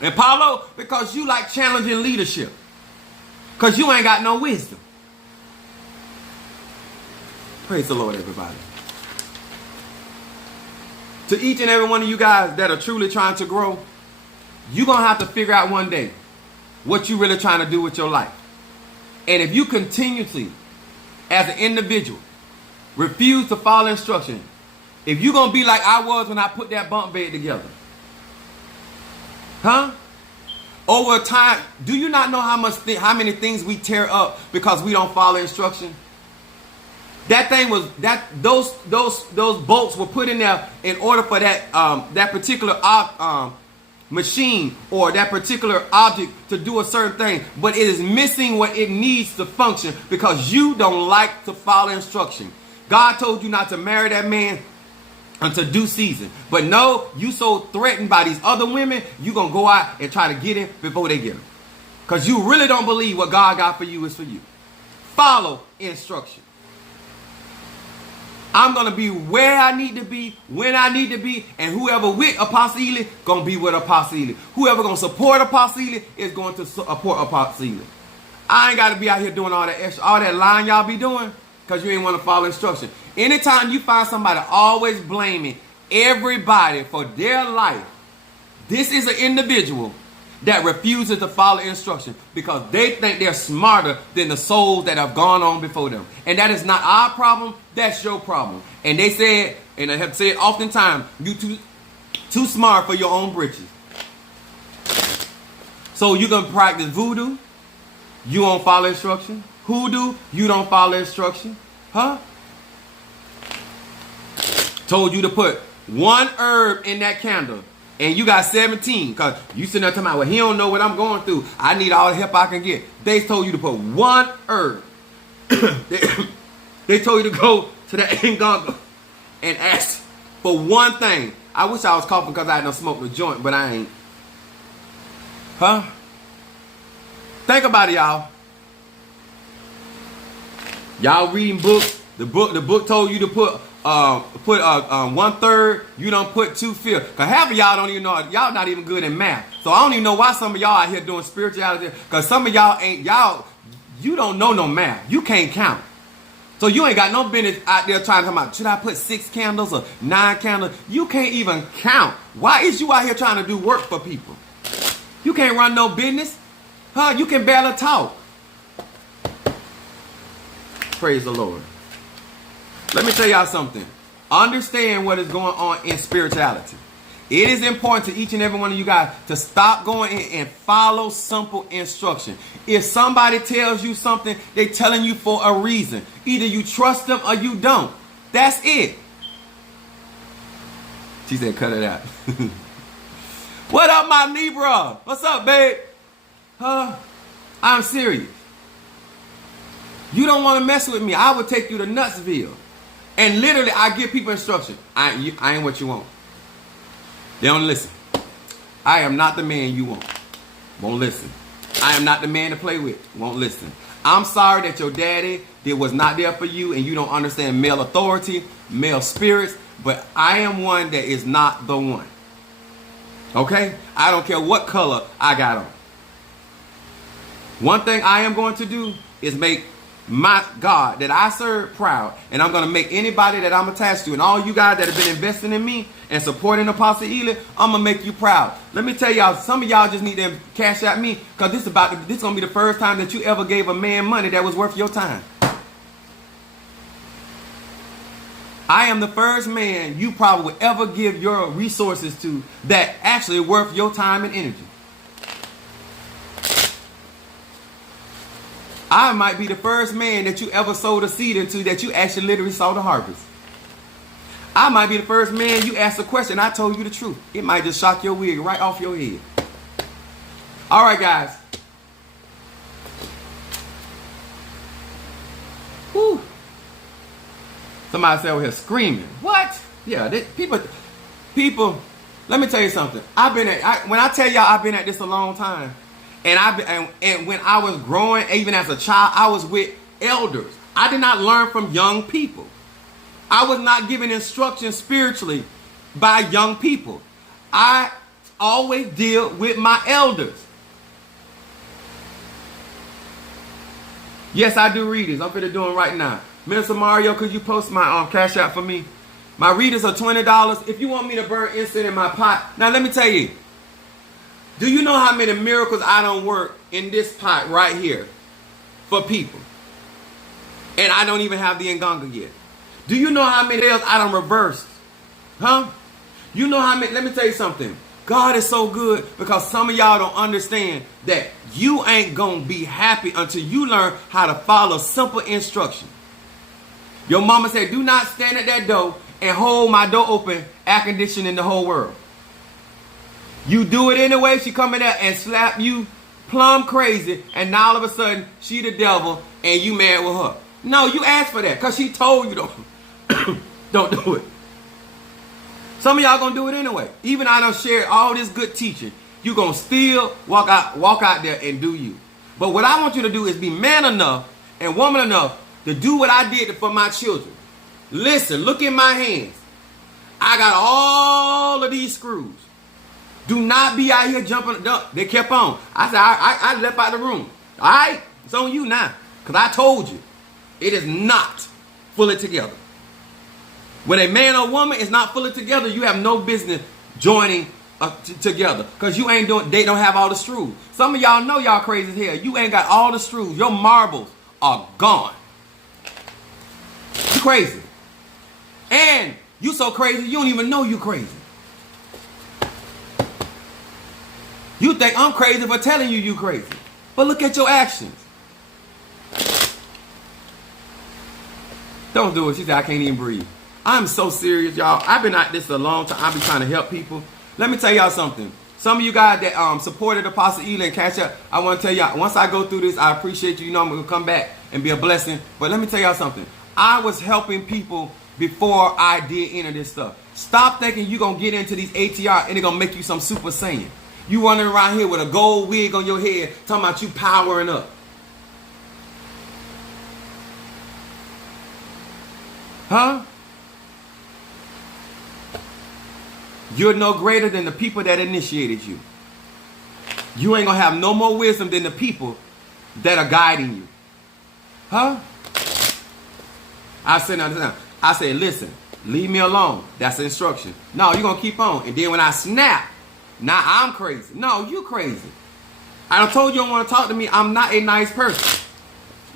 and Paulo because you like challenging leadership. Because you ain't got no wisdom. Praise the Lord, everybody. To each and every one of you guys that are truly trying to grow, you're going to have to figure out one day what you're really trying to do with your life. And if you continuously, as an individual, refuse to follow instruction, if you're going to be like I was when I put that bunk bed together, huh? Over time, do you not know how many things we tear up because we don't follow instruction? That thing was those bolts were put in there in order for that particular machine or that particular object to do a certain thing, but it is missing what it needs to function because you don't like to follow instruction. God told you not to marry that man until due season, but no, you so threatened by these other women, you gonna go out and try to get him before they get him because you really don't believe what God got for you is for you. Follow instruction. I'm going to be where I need to be, when I need to be, and whoever with ApostleEaly, going to be with ApostleEaly. Whoever going to support ApostleEaly is going to support ApostleEaly. I ain't got to be out here doing all that extra, all that lying y'all be doing, because you ain't want to follow instruction. Anytime you find somebody always blaming everybody for their life, this is an individual that refuses to follow instruction because they think they're smarter than the souls that have gone on before them. And that is not our problem, that's your problem. And they said, and I have said oftentimes, you too smart for your own britches. So you can practice voodoo, you won't follow instruction. Hoodoo, you don't follow instruction. Huh? Told you to put one herb in that candle, and you got 17, because you sitting there talking about, well, he don't know what I'm going through. I need all the help I can get. They told you to put one herb. They told you to go to the Nganga and ask for one thing. I wish I was coughing because I done smoked a joint, but I ain't. Huh? Think about it, y'all. Y'all reading books. The book told you to put 1/3. You don't put 2/5. Cause half of y'all don't even know. Y'all not even good in math. So I don't even know why some of y'all out here doing spirituality. Cause some of y'all ain't. You don't know no math. You can't count. So you ain't got no business out there trying to talk about, should I put 6 candles or 9 candles? You can't even count. Why is you out here trying to do work for people? You can't run no business. Huh? You can barely talk. Praise the Lord. Let me tell y'all something. Understand what is going on in spirituality. It is important to each and every one of you guys to stop going in and follow simple instruction. If somebody tells you something, they're telling you for a reason. Either you trust them or you don't. That's it. She said, cut it out. What up, my Libra? What's up, babe? I'm serious. You don't want to mess with me. I would take you to Nutsville. And literally, I give people instruction. I ain't what you want. They don't listen. I am not the man you want. Won't listen. I am not the man to play with. Won't listen. I'm sorry that your daddy was not there for you and you don't understand male authority, male spirits, but I am one that is not the one. Okay? I don't care what color I got on. One thing I am going to do is make my God that I serve proud, and I'm going to make anybody that I'm attached to, and all you guys that have been investing in me and supporting Apostle Ely, I'm going to make you proud. Let me tell y'all, some of y'all just need to cash out me, because this is going to be the first time that you ever gave a man money that was worth your time. I am the first man you probably would ever give your resources to that actually worth your time and energy. I might be the first man that you ever sowed a seed into that you actually literally saw the harvest. I might be the first man you asked a question, I told you the truth. It might just shock your wig right off your head. All right, guys. Whew. Somebody said over here screaming. What? Yeah, people, let me tell you something. When I tell y'all I've been at this a long time, and when I was growing, even as a child, I was with elders. I did not learn from young people. I was not given instruction spiritually by young people. I always deal with my elders. Yes, I do readers. I'm finna do them right now. Minister Mario, could you post my cash app for me? My readers are $20. If you want me to burn incense in my pot. Now, let me tell you. Do you know how many miracles I don't work in this pot right here for people? And I don't even have the Nganga yet. Do you know how many sales I don't reverse? Huh? You know how many? Let me tell you something. God is so good because some of y'all don't understand that you ain't going to be happy until you learn how to follow simple instruction. Your mama said, do not stand at that door and hold my door open, air conditioning the whole world. You do it anyway, she come in there and slap you plumb crazy, and now all of a sudden, she the devil, and you mad with her. No, you asked for that, because she told you don't do it. Some of y'all gonna do it anyway. Even I done shared all this good teaching. You gonna still walk out there and do you. But what I want you to do is be man enough and woman enough to do what I did for my children. Listen, look in my hands. I got all of these screws. Do not be out here jumping. They kept on. I said, I left out the room. All right? It's on you now. Because I told you. It is not fully together. When a man or woman is not fully together, you have no business joining together, because you ain't doing. They don't have all the screws. Some of y'all know y'all crazy as hell. You ain't got all the screws. Your marbles are gone. You crazy, and you so crazy you don't even know you crazy. You think I'm crazy for telling you crazy, but look at your actions. Don't do it. She said, I can't even breathe. I'm so serious, y'all. I've been at this a long time. I've been trying to help people. Let me tell y'all something. Some of you guys that supported ApostleEaly and Cash App, I want to tell y'all, once I go through this, I appreciate you. You know I'm going to come back and be a blessing. But let me tell y'all something. I was helping people before I did any of this stuff. Stop thinking you're going to get into these ATR and they're going to make you some super saiyan. You running around here with a gold wig on your head talking about you powering up. Huh? You're no greater than the people that initiated you. You ain't gonna have no more wisdom than the people that are guiding you. Huh? I said, listen, leave me alone. That's the instruction. No, you're gonna keep on. And then when I snap, now I'm crazy. No, you crazy. I done told you don't want to talk to me. I'm not a nice person.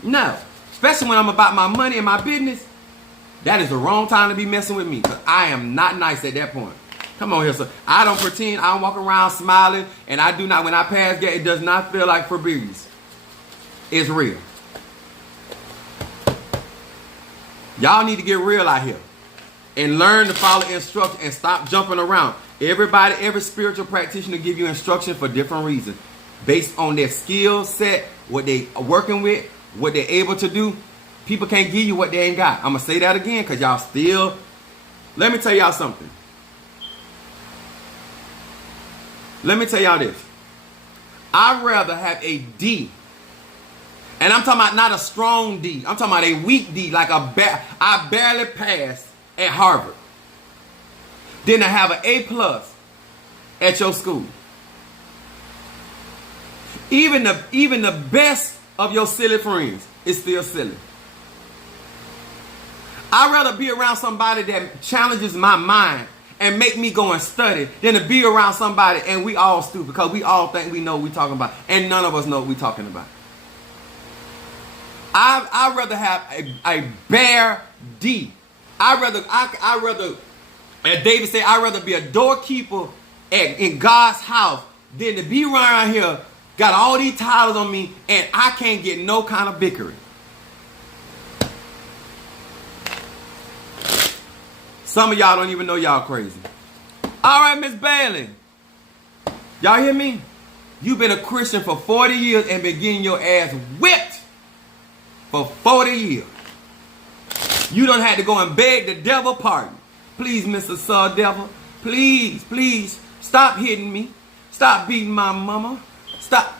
No. Especially when I'm about my money and my business. That is the wrong time to be messing with me, because I am not nice at that point. Come on here, sir. I don't pretend. I don't walk around smiling, and I do not. When I pass gas, it does not feel like Febreze. It's real. Y'all need to get real out here and learn to follow instructions and stop jumping around. Everybody, every spiritual practitioner give you instruction for different reasons, based on their skill set, what they are working with, what they're able to do. People can't give you what they ain't got. I'm going to say that again because y'all still... Let me tell y'all something. Let me tell y'all this. I'd rather have a D. And I'm talking about not a strong D. I'm talking about a weak D, like I barely passed at Harvard. Than to have an A+ at your school. Even the best of your silly friends is still silly. I'd rather be around somebody that challenges my mind and make me go and study than to be around somebody and we all stupid because we all think we know what we're talking about and none of us know what we're talking about. I'd rather have a bare D. I'd rather, as David said, I'd rather be a doorkeeper in God's house than to be around here, got all these titles on me, and I can't get no kind of bickering. Some of y'all don't even know y'all crazy. All right, Miss Bailey. Y'all hear me? You've been a Christian for 40 years and been getting your ass whipped for 40 years. You done had to go and beg the devil pardon. Please, Mr. Sir Devil. Please, please, stop hitting me. Stop beating my mama. Stop.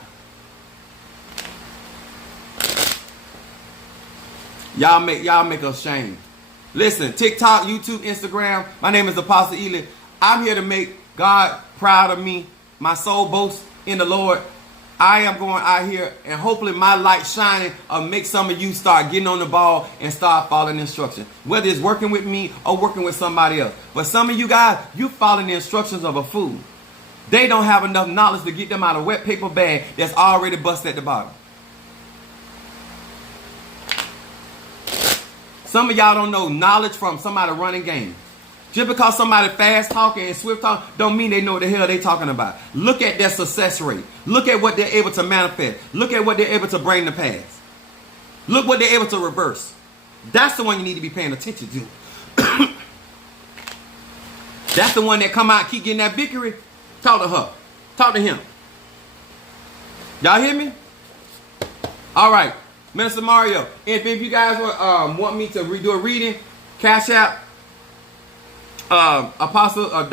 Y'all make us shame. Listen, TikTok, YouTube, Instagram. My name is ApostleEaly. I'm here to make God proud of me. My soul boasts in the Lord. I am going out here and hopefully my light shining will make some of you start getting on the ball and start following instructions. Whether it's working with me or working with somebody else. But some of you guys, you following the instructions of a fool. They don't have enough knowledge to get them out of a wet paper bag that's already busted at the bottom. Some of y'all don't know knowledge from somebody running games. Just because somebody fast talking and swift talking don't mean they know what the hell they talking about. Look at their success rate. Look at what they're able to manifest. Look at what they're able to bring to pass. Look what they're able to reverse. That's the one you need to be paying attention to. That's the one that come out and keep getting that victory. Talk to her. Talk to him. Y'all hear me? All right. Minister Mario, if you guys want me to redo a reading, Cash App, $ApostleEaly,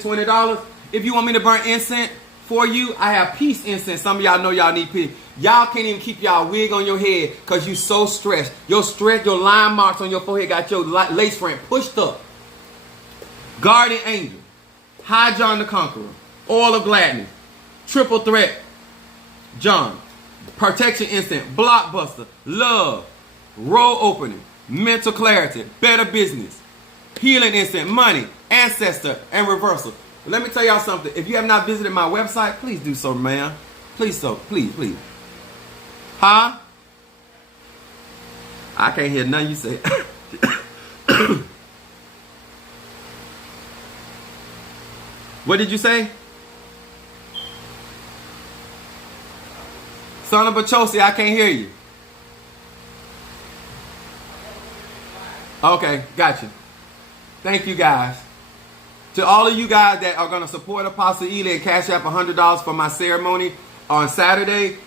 $20. If you want me to burn incense for you, I have peace incense. Some of y'all know y'all need peace. Y'all can't even keep y'all wig on your head because you so stressed. Your line marks on your forehead got your lace front pushed up. Guardian Angel, High John the Conqueror, Oil of Gladness, Triple Threat, John. Protection instant, blockbuster, love, road opening, mental clarity, better business, healing instant, money, ancestor, and reversal. But let me tell y'all something. If you have not visited my website, please do so, man. Please so. Please, please. Huh? I can't hear nothing you say. What did you say? Son of a Chosi, I can't hear you. Okay, gotcha. Thank you guys. To all of you guys that are going to support Apostle Ely and cash out $100 for my ceremony on Saturday,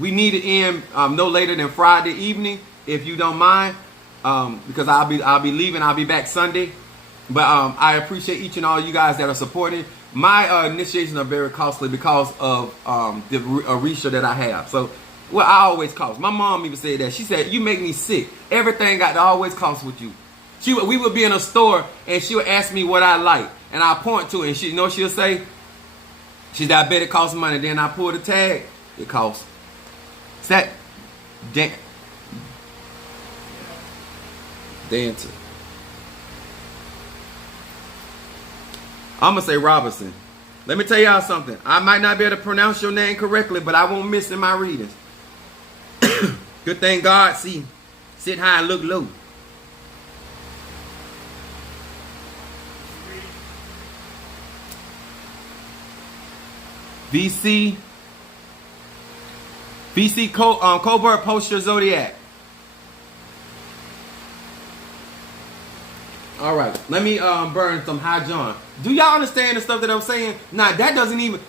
we need it in no later than Friday evening, if you don't mind, because I'll be leaving. I'll be back Sunday. But I appreciate each and all you guys that are supporting. My initiations are very costly because of the Arisha that I have. So, well, I always cost. My mom even said that. She said, you make me sick. Everything got to always cost with you. We would be in a store and she would ask me what I like. And I point to it and she, she'll say, she's I bet it costs money. Then I pull the tag, it costs. It's that dancer. I'm going to say Robinson. Let me tell y'all something. I might not be able to pronounce your name correctly, but I won't miss in my readings. Good thing God see. Sit high and look low. VC Colbert, post your zodiac. All right, let me burn some high John. Do y'all understand the stuff that I'm saying? Nah, that doesn't even.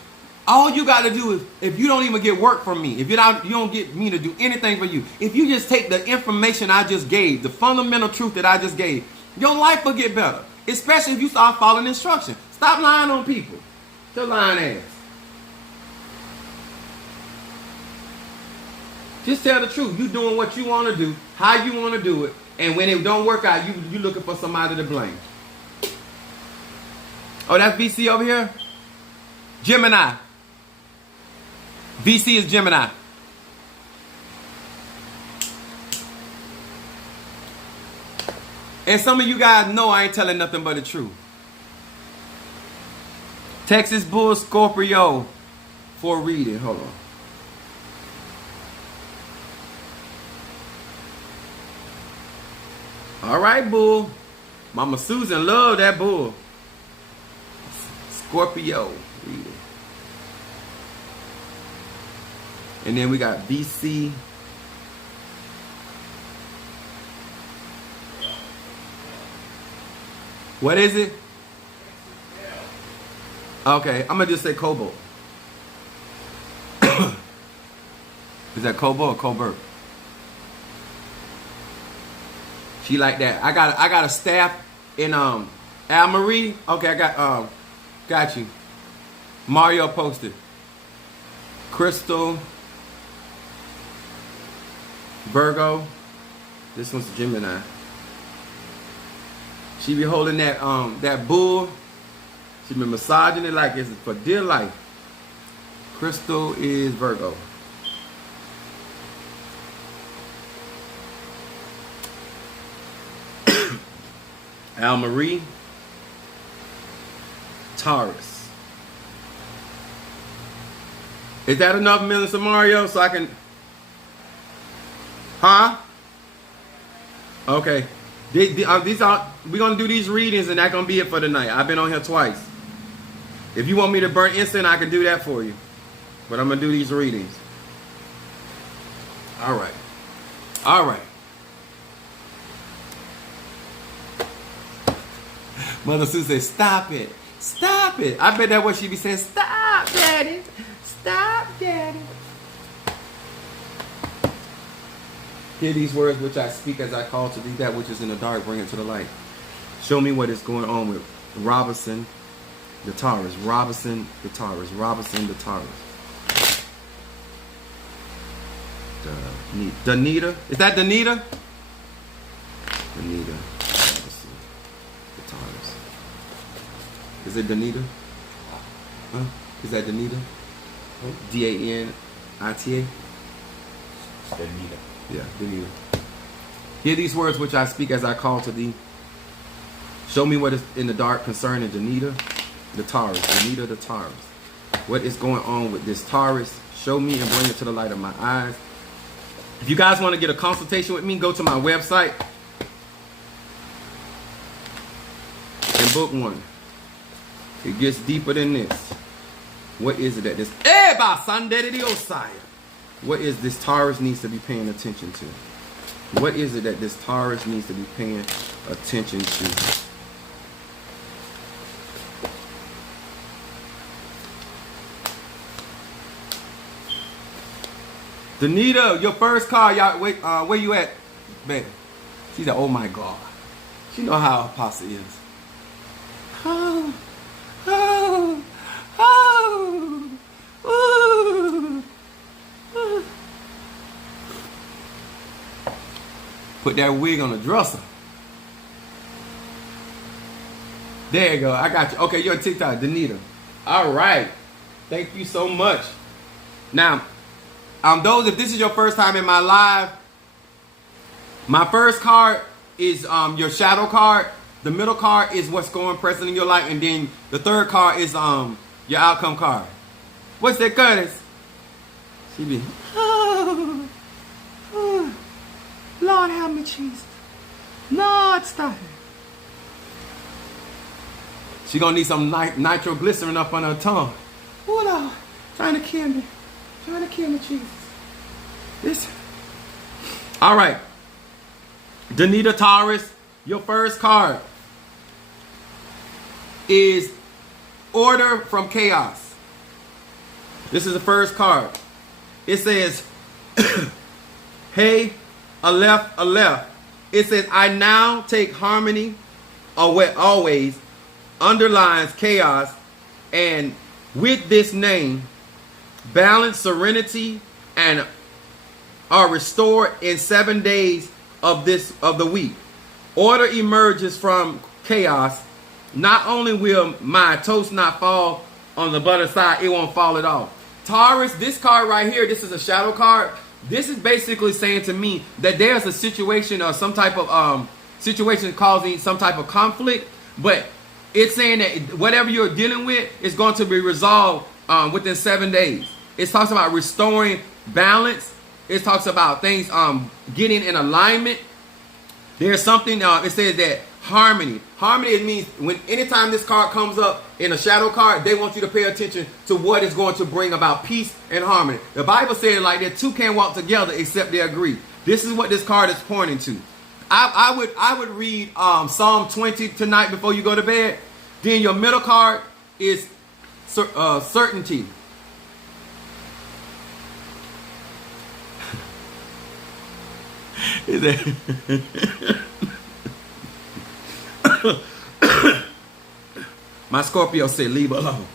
All you got to do is, if you don't even get work from me, if you don't get me to do anything for you, if you just take the information I just gave, the fundamental truth that I just gave, your life will get better. Especially if you start following instructions. Stop lying on people. Your lying ass. Just tell the truth. You doing what you want to do, how you want to do it, and when it don't work out, you looking for somebody to blame. Oh, that's VC over here? Gemini. VC is Gemini. And some of you guys know I ain't telling nothing but the truth. Texas Bull Scorpio for reading. Hold on. All right, bull. Mama Susan loved that bull. Scorpio. And then we got VC. What is it? Okay, I'm going to just say Cobalt. Is that Cobalt or Colbert? She like that. I got a staff in Al Marie. Okay, I got you. Mario posted. Crystal. Virgo. This one's Gemini. She be holding that that bull. She been massaging it like it's for dear life. Crystal is Virgo. Al Marie, Taurus. Is that enough, Melissa Mario, so I can... Huh? Okay. These are, we're going to do these readings and that's going to be it for tonight. I've been on here twice. If you want me to burn incense, I can do that for you. But I'm going to do these readings. All right. All right. Mother Sue says, stop it. Stop it. I bet that's what she be saying. Stop, Daddy. Stop, Daddy. Hear these words which I speak as I call to thee, that which is in the dark, bring it to the light. Show me what is going on with Robinson, the Taurus. Robinson, the Taurus. Robinson, the Taurus. Danita. Is that Danita? Danita. Is it Danita? Huh? Is that Danita? D-A-N-I-T-A? Danita. Yeah, Danita. Hear these words which I speak as I call to thee. Show me what is in the dark concerning Danita. The Taurus. Danita the Taurus. What is going on with this Taurus? Show me and bring it to the light of my eyes. If you guys want to get a consultation with me, go to my website and book one. It gets deeper than this. What is it that this what is this Taurus needs to be paying attention to? What is it that this Taurus needs to be paying attention to? Danita, your first card, y'all. Wait, where you at, baby? She said, "Oh my God." She know how Apostle is. Oh, oh, oh, ooh, ooh. Put that wig on the dresser. There you go. I got you. Okay, you're on TikTok, Danita. All right. Thank you so much. Now, those, if this is your first time in my live, my first card is your shadow card. The middle card is what's going present in your life, and then the third card is your outcome card. What's that, Curtis? She be, oh, oh, Lord help me, Jesus. Lord, stop it. She gonna need some nitroglycerin up on her tongue. Oh Lord, trying to kill me. Trying to kill me, Jesus. This. All right. Danita Taurus, your first card is Order from Chaos. This is the first card. It says, hey, Aleph, Aleph. It says, I now take harmony away, always, underlines chaos, and with this name, balance, serenity, and are restored in 7 days of the week. Order emerges from chaos. Not only will my toast not fall on the butter side, it won't fall at all. Taurus, this card right here, this is a shadow card. This is basically saying to me that there's a situation or some type of situation causing some type of conflict, but it's saying that whatever you're dealing with is going to be resolved within 7 days. It talks about restoring balance. It talks about things getting in alignment. There's something, it says that harmony. Harmony, it means when anytime this card comes up in a shadow card, they want you to pay attention to what is going to bring about peace and harmony. The Bible says like that two can't walk together except they agree. This is what this card is pointing to. I would read Psalm 20 tonight before you go to bed. Then your middle card is certainty. Is that my Scorpio said, leave her alone.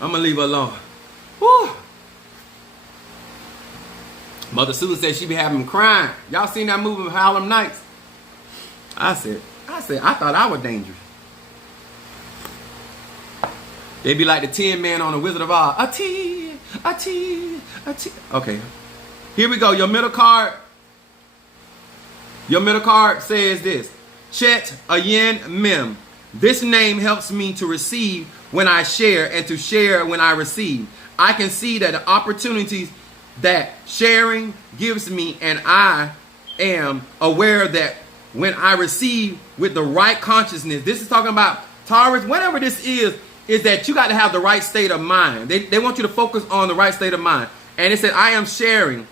I'm going to leave her alone. Woo. Mother Susan said she be having him crying. Y'all seen that movie Harlem Nights? I said, I thought I was dangerous. They be like the Tin Man on the Wizard of Oz. A T. Okay. Here we go. Your middle card. Your middle card says this. Chet Ayen Mem. This name helps me to receive when I share and to share when I receive. I can see that the opportunities that sharing gives me, and I am aware that when I receive with the right consciousness, this is talking about Taurus, whatever this is that you got to have the right state of mind. They want you to focus on the right state of mind. And it said, I am sharing.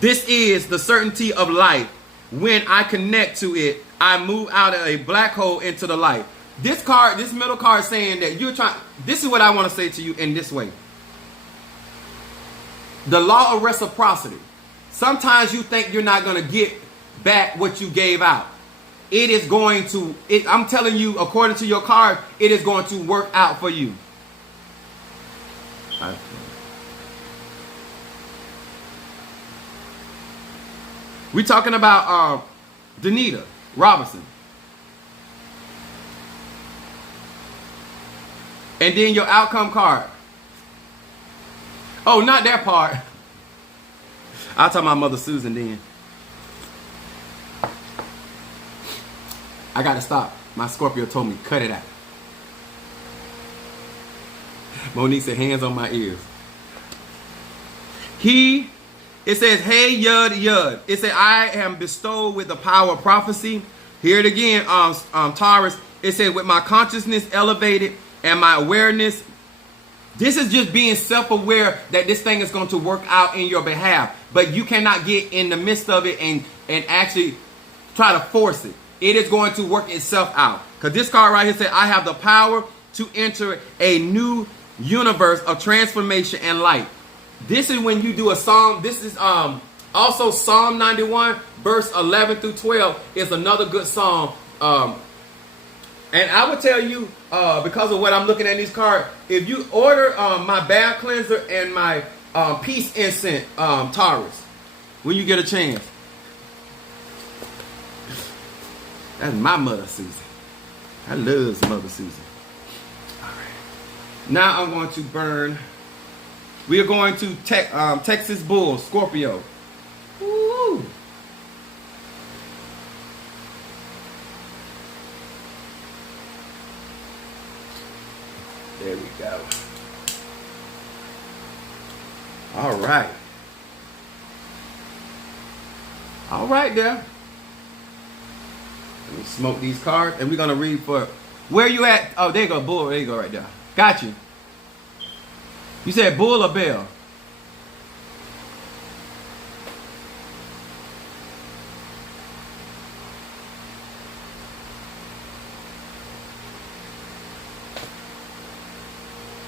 This is the certainty of life. When I connect to it, I move out of a black hole into the light. This card, this middle card is saying that you're trying, this is what I want to say to you in this way. The law of reciprocity. Sometimes you think you're not going to get back what you gave out. It is going to, I'm telling you, according to your card, it is going to work out for you. We're talking about Danita Robinson. And then your outcome card. Oh, not that part. I'll tell my Mother Susan then. I got to stop. My Scorpio told me, cut it out. Monique said, hands on my ears. It says, hey, Yud, Yud. It said, I am bestowed with the power of prophecy. Hear it again, Taurus. It said, with my consciousness elevated and my awareness. This is just being self-aware that this thing is going to work out in your behalf. But you cannot get in the midst of it and actually try to force it. It is going to work itself out. Because this card right here said, I have the power to enter a new universe of transformation and light. This is when you do a psalm. This is also Psalm 91, verse 11 through 12 is another good psalm. And I would tell you, because of what I'm looking at in these cards, if you order my bath cleanser and my peace incense, Taurus, when you get a chance. That's my Mother Susan. I love Mother Susan. All right. Now I'm going to burn. We are going to Texas Bull, Scorpio. Woo! There we go. All right. All right there. Let me smoke these cards. And we're going to read for... Where you at? Oh, there you go. Bull. There you go right there. Got you. You said bull or bell?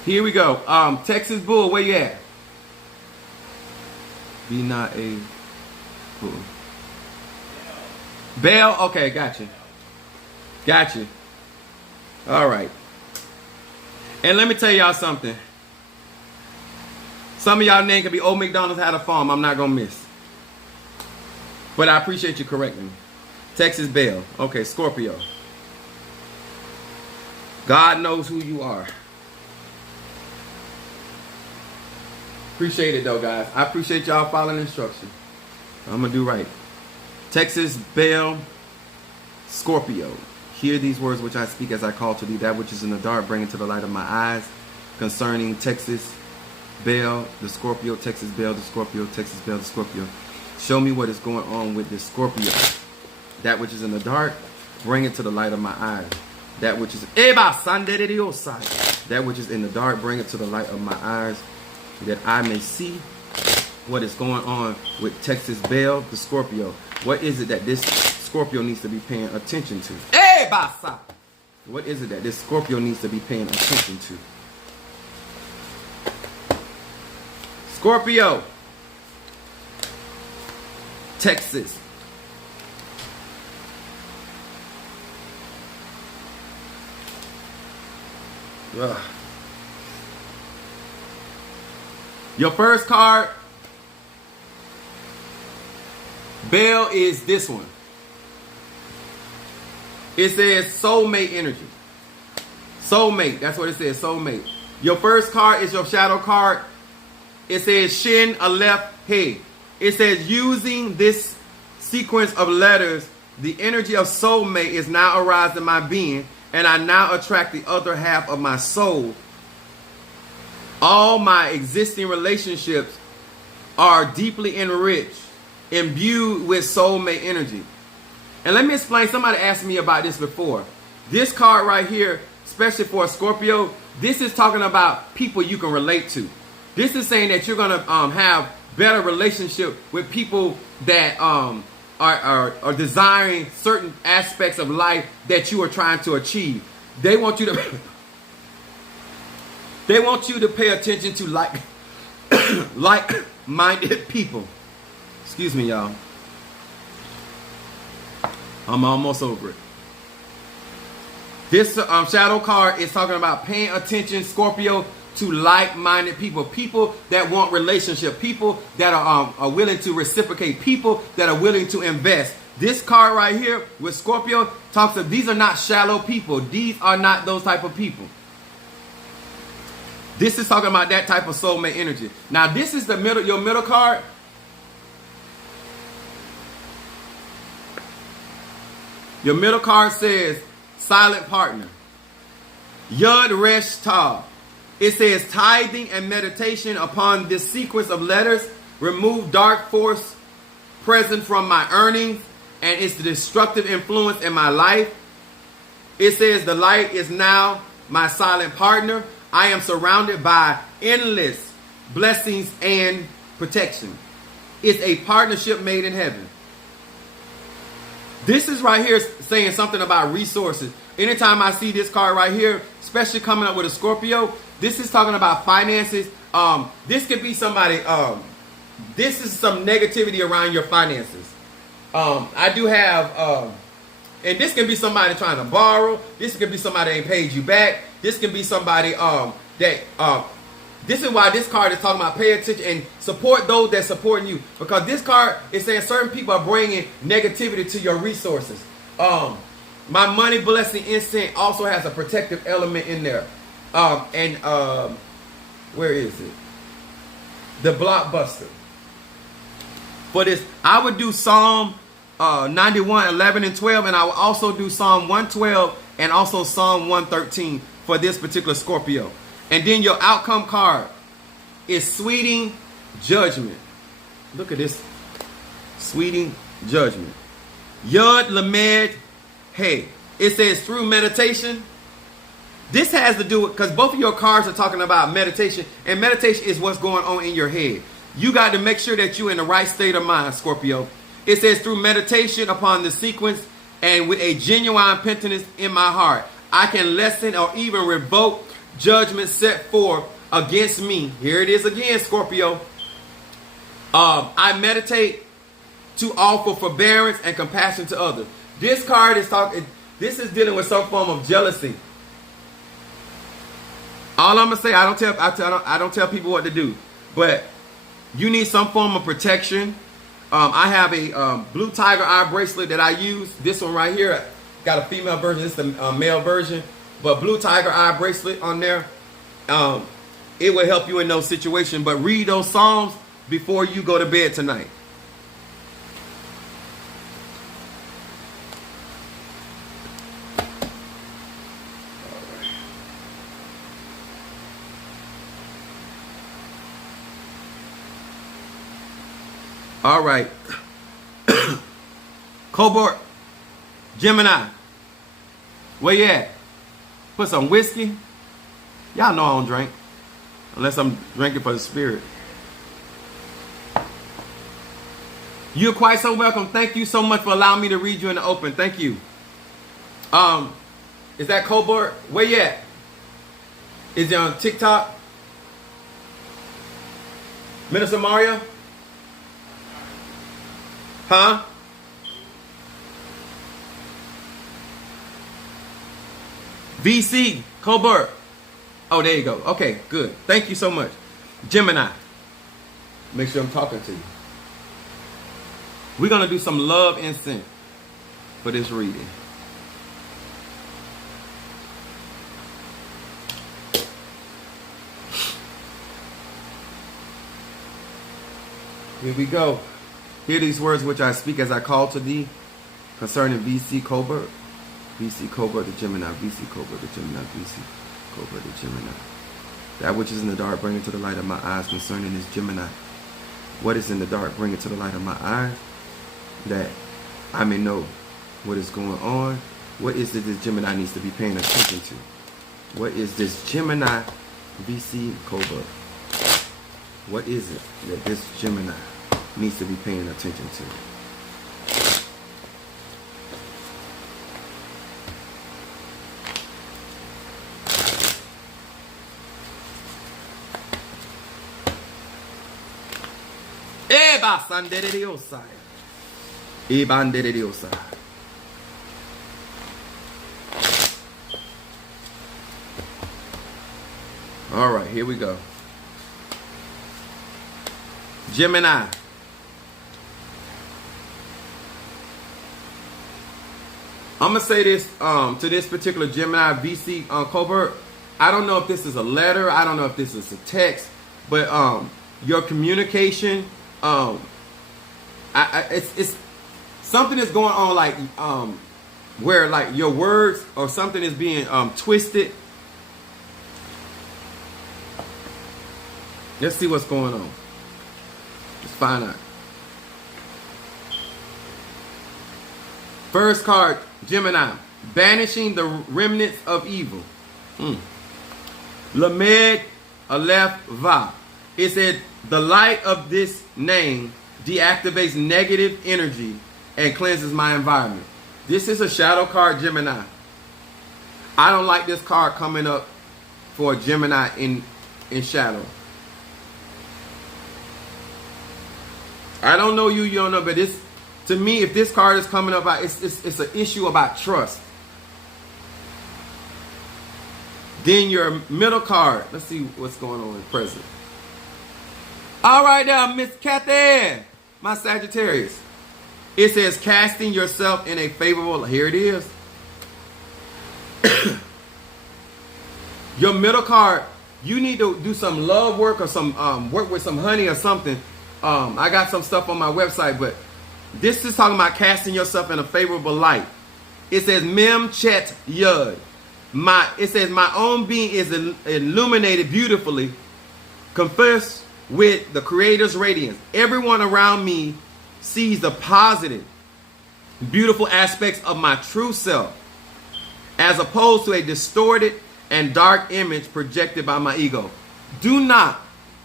Here we go. Texas Bull, where you at? Be not a bull. Bell? Okay, got you. Got you. All right. And let me tell y'all something. Some of y'all name could be Old McDonald's had a farm. I'm not going to miss. But I appreciate you correcting me. Texas Bell. Okay, Scorpio. God knows who you are. Appreciate it though, guys. I appreciate y'all following instructions. I'm going to do right. Texas Bell, Scorpio. Hear these words which I speak as I call to thee. That which is in the dark, bring it to the light of my eyes. Concerning Texas Bell, the Scorpio, Texas Bell, the Scorpio, Texas Bell, the Scorpio. Show me what is going on with this Scorpio. That which is in the dark, bring it to the light of my eyes. That which is that which is in the dark, bring it to the light of my eyes, that I may see what is going on with Texas Bell, the Scorpio. What is it that this Scorpio needs to be paying attention to? What is it that this Scorpio needs to be paying attention to? Scorpio, Texas. Ugh. Your first card, Bell, is this one. It says soulmate energy. Soulmate, that's what it says, soulmate. Your first card is your shadow card. It says Shin Aleph He. It says using this sequence of letters, the energy of soulmate is now arising in my being, and I now attract the other half of my soul. All my existing relationships are deeply enriched, imbued with soulmate energy. And let me explain, somebody asked me about this before. This card right here, especially for a Scorpio, this is talking about people you can relate to. This is saying that you're going to have better relationship with people that are desiring certain aspects of life that you are trying to achieve. They want you to they want you to pay attention to like-minded people. Excuse me, y'all. I'm almost over it. This shadow card is talking about paying attention, Scorpio, to like-minded people. People that want relationship. People that are willing to reciprocate. People that are willing to invest. This card right here with Scorpio talks of these are not shallow people. These are not those type of people. This is talking about that type of soulmate energy. Now this is the middle, your middle card. Your middle card says silent partner. Yud Resh Tav. It says tithing and meditation upon this sequence of letters remove dark force present from my earnings and its destructive influence in my life. It says the light is now my silent partner. I am surrounded by endless blessings and protection. It's a partnership made in heaven. This is right here saying something about resources. Anytime I see this card right here, especially coming up with a Scorpio, this is talking about finances. This could be somebody, this is some negativity around your finances. I do have, and this can be somebody trying to borrow. This can be somebody that ain't paid you back. This can be somebody this is why this card is talking about pay attention and support those that supporting you. Because this card is saying certain people are bringing negativity to your resources. My money blessing instinct also has a protective element in there. Where is it? The blockbuster. For this, I would do Psalm 91, 11, and 12. And I will also do Psalm 112 and also Psalm 113 for this particular Scorpio. And then your outcome card is sweeting judgment. Look at this. Sweeting judgment. Yud Lamed Hey. It says through meditation. This has to do with, because both of your cards are talking about meditation. And meditation is what's going on in your head. You got to make sure that you're in the right state of mind, Scorpio. It says through meditation upon the sequence and with a genuine penitence in my heart, I can lessen or even revoke judgment set forth against me. Here it is again, Scorpio. I meditate to offer forbearance and compassion to others. This card is talking. This is dealing with some form of jealousy. All I'm gonna say, I don't tell people what to do, but you need some form of protection. I have a blue tiger eye bracelet that I use. This one right here got a female version. This is the male version. But blue tiger eye bracelet on there, it will help you in those situations. But read those Psalms before you go to bed tonight. All right. Cobalt, Gemini, where you at? Put some whiskey. Y'all know I don't drink. Unless I'm drinking for the spirit. You're quite so welcome. Thank you so much for allowing me to read you in the open. Thank you. Is that Cobalt? Where you at? Is it on TikTok? Minister Mario? Huh? VC, Colbert. Oh, there you go. Okay, good. Thank you so much. Gemini. Make sure I'm talking to you. We're going to do some love incense for this reading. Here we go. Hear these words which I speak as I call to thee concerning VC Colbert. VC Cobra the Gemini, VC Cobra the Gemini, VC Cobra the Gemini. That which is in the dark, bring it to the light of my eyes concerning this Gemini. What is in the dark, bring it to the light of my eyes, that I may know what is going on. What is it this Gemini needs to be paying attention to? What is this Gemini, VC Cobra? What is it that this Gemini needs to be paying attention to? All right, here we go. Gemini. I'm gonna say this to this particular Gemini VC Colbert. I don't know if this is a letter. I don't know if this is a text, but your communication. It's something is going on, like where like your words or something is being twisted. Let's see what's going on. Let's find out. First card, Gemini. Banishing the remnants of evil. Lamed Aleph Va. It said, the light of this name deactivates negative energy and cleanses my environment. This is a shadow card, Gemini. I don't like this card coming up for a Gemini in shadow. I don't know you don't know, but this, to me, if this card is coming up, it's an issue about trust. Then your middle card. Let's see what's going on in present. All right now, Miss Kathy, my Sagittarius. It says casting yourself in a favorable. Here it is. Your middle card. You need to do some love work or some work with some honey or something. I got some stuff on my website, but this is talking about casting yourself in a favorable light. It says Mem Chet Yud. It says my own being is illuminated beautifully. Confess with the Creator's radiance. Everyone around me sees the positive, beautiful aspects of my true self, as opposed to a distorted and dark image projected by my ego. Do not,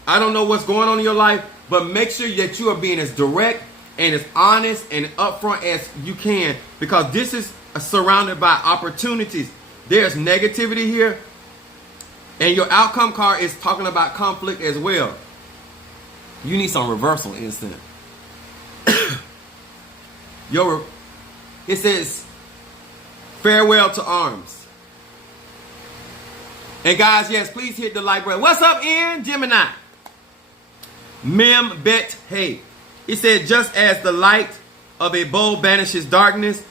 I don't know what's going on in your life, but make sure that you are being as direct and as honest and upfront as you can, because this is surrounded by opportunities. There's negativity here, and your outcome card is talking about conflict as well. You need some reversal instant. It says farewell to arms. And guys, yes, please hit the like button. What's up, Ian? Gemini. Mem Bet Hey. It said, just as the light of a bowl banishes darkness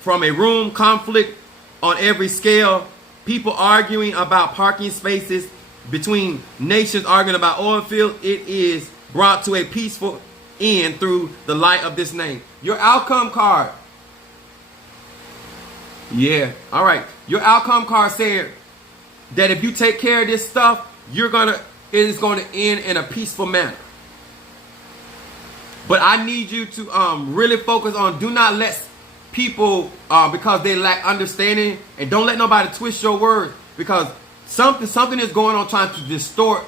from a room, conflict on every scale, people arguing about parking spaces, between nations arguing about oil field, it is brought to a peaceful end through the light of this name. Your outcome card. Yeah. All right. Your outcome card said that if you take care of this stuff, it is going to end in a peaceful manner. But I need you to really focus on, do not let people, because they lack understanding, and don't let nobody twist your words, because something is going on trying to distort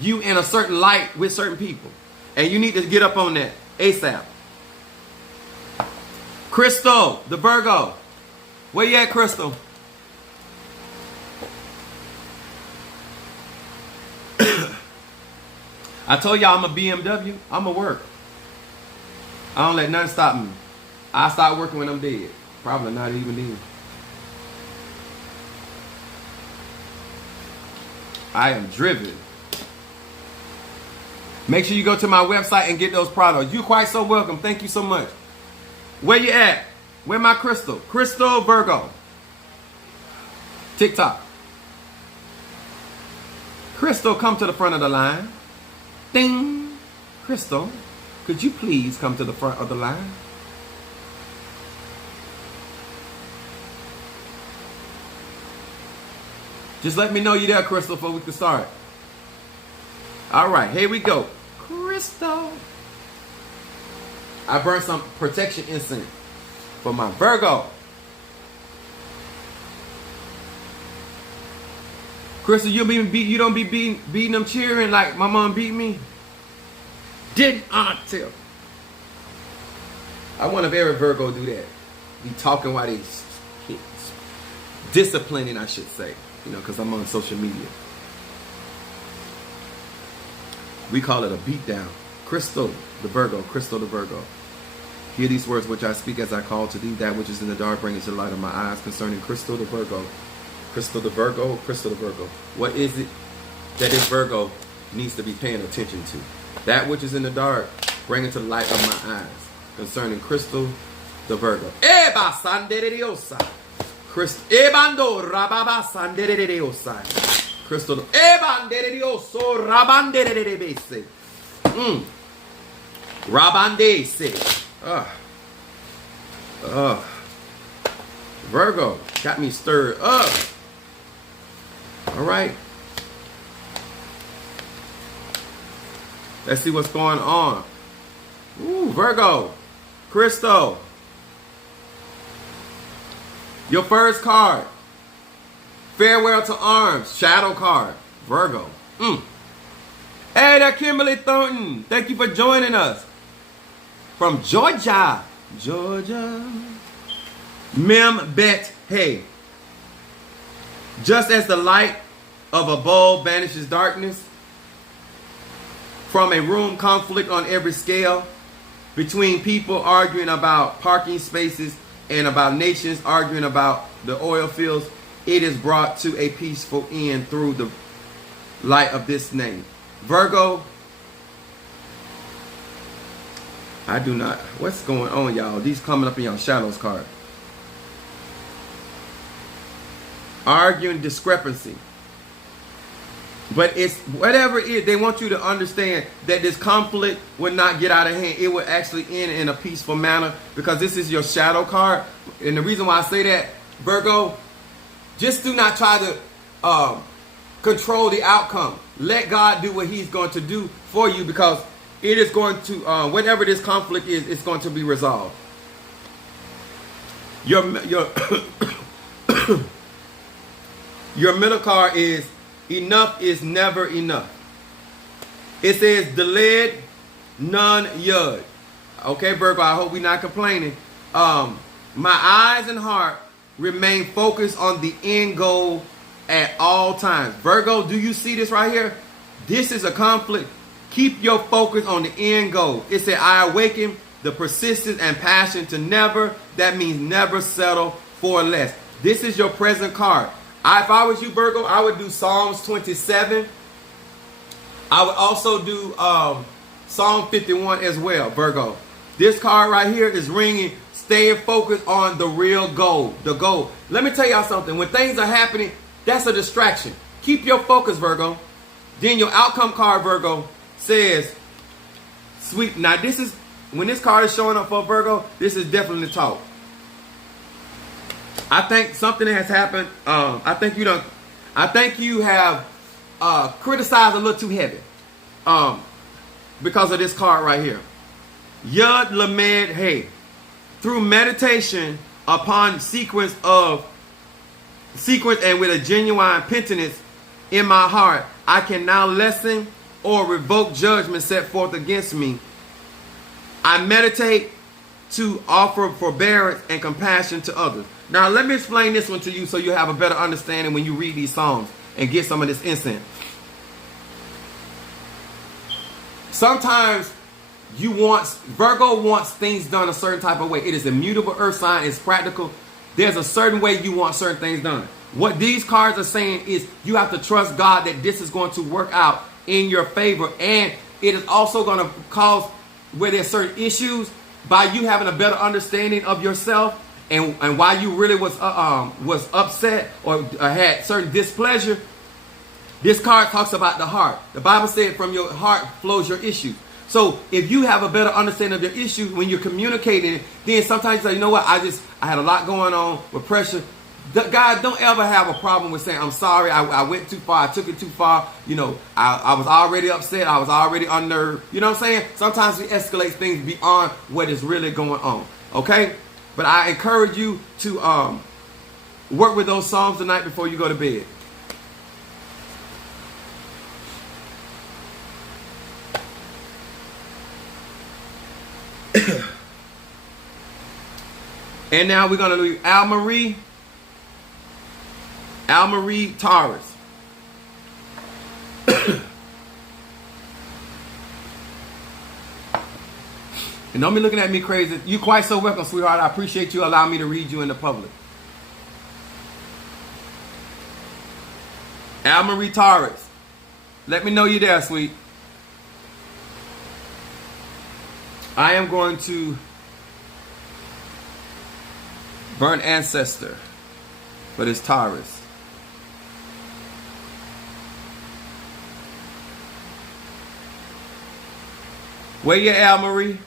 you in a certain light with certain people. And you need to get up on that ASAP. Crystal, the Virgo. Where you at, Crystal? I told y'all I'm a BMW. I'm a work. I don't let nothing stop me. I start working when I'm dead. Probably not even then. I am driven. Make sure you go to my website and get those products. You're quite so welcome. Thank you so much. Where you at? Where my Crystal? Crystal Virgo. TikTok. Crystal, come to the front of the line. Ding. Crystal, could you please come to the front of the line? Just let me know you're there, Crystal, before we can start. All right, here we go. Crystal. I burned some protection incense for my Virgo. Crystal, you don't be beating them cheering like my mom beat me. Didn't I tell? I wonder if every Virgo do that. Be talking while they disciplining, I should say. You know, because I'm on social media. We call it a beatdown. Crystal, the Virgo. Crystal, the Virgo. Hear these words which I speak as I call to thee. That which is in the dark bring into the light of my eyes concerning Crystal, the Virgo. Crystal, the Virgo. Crystal, the Virgo. What is it that this Virgo needs to be paying attention to? That which is in the dark bring into the light of my eyes concerning Crystal, the Virgo. Eba sandereriosa. Crystal. Ebando rababa sandereriosa. Crystal. Ebandererioso rabandererebese. Rabandese. Virgo got me stirred up. All right. Let's see what's going on. Ooh, Virgo. Crystal. Your first card. Farewell to Arms. Shadow card. Virgo. Hey there, Kimberly Thornton. Thank you for joining us. From Georgia. Georgia. Mem Bet Hey. Just as the light of a bulb banishes darkness, from a room conflict on every scale, between people arguing about parking spaces and about nations arguing about the oil fields, it is brought to a peaceful end through the light of this name. Virgo, I do not, what's going on, y'all? These coming up in y'all shadows card. Arguing discrepancy. But it's whatever it is, they want you to understand that this conflict will not get out of hand. It will actually end in a peaceful manner, because this is your shadow card. And the reason why I say that, Virgo, just do not try to control the outcome. Let God do what he's going to do for you, because it is going to, whatever this conflict is, it's going to be resolved. Your middle card is enough is never enough. It says delayed, none yud. Okay, Virgo, I hope we're not complaining. My eyes and heart remain focused on the end goal at all times. Virgo, do you see this right here? This is a conflict. Keep your focus on the end goal. It said, I awaken the persistence and passion to never, that means never settle for less. This is your present card. If I was you, Virgo, I would do Psalms 27. I would also do Psalm 51 as well, Virgo. This card right here is ringing, staying focused on the real goal, the goal. Let me tell y'all something. When things are happening, that's a distraction. Keep your focus, Virgo. Then your outcome card, Virgo, says, sweet. Now, this is, when this card is showing up for Virgo, this is definitely talk. I think something has happened. I think you have criticized a little too heavy because of this card right here. Yud Lamed Hey. Through meditation upon sequence and with a genuine penitence in my heart, I can now lessen or revoke judgment set forth against me. I meditate to offer forbearance and compassion to others. Now, let me explain this one to you so you have a better understanding when you read these Psalms and get some of this insight. Sometimes Virgo wants things done a certain type of way. It is a mutable earth sign. It's practical. There's a certain way you want certain things done. What these cards are saying is you have to trust God that this is going to work out in your favor. And it is also going to cause where there's certain issues, by you having a better understanding of yourself and why you really was upset or had certain displeasure. This card talks about the heart. The Bible said from your heart flows your issues. So if you have a better understanding of your issues when you're communicating, then sometimes you say, you know what, I had a lot going on with pressure. God, don't ever have a problem with saying, I'm sorry, I went too far, I took it too far. You know, I was already upset, I was already unnerved. You know what I'm saying? Sometimes we escalate things beyond what is really going on. Okay? But I encourage you to work with those Psalms tonight before you go to bed. And now we're going to do Al-Marie Taurus. And don't be looking at me crazy. You're quite so welcome, sweetheart. I appreciate you allowing me to read you in the public. Al-Marie Taurus. Let me know you're there, sweet. I am going to burn ancestor for this Taurus. Where you at, Marie?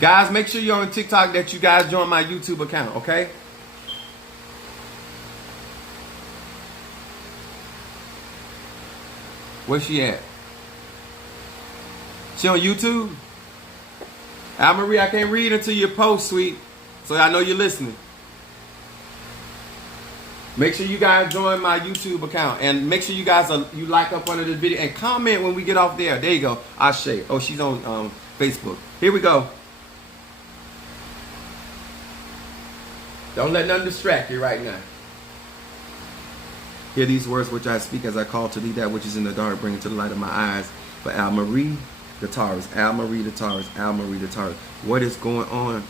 Guys, make sure you're on TikTok, that you guys join my YouTube account, okay? Where's she at? She on YouTube? Al Marie, I can't read until you post, sweet. So I know you're listening. Make sure you guys join my YouTube account. And make sure you guys you like up under this video. And comment when we get off there. There you go. Ashe. Oh, she's on Facebook. Here we go. Don't let nothing distract you right now. Hear these words which I speak as I call to thee that which is in the dark, bring it to the light of my eyes. For Al Marie the Taurus, Al Marie the Taurus, Al Marie the Taurus. What is going on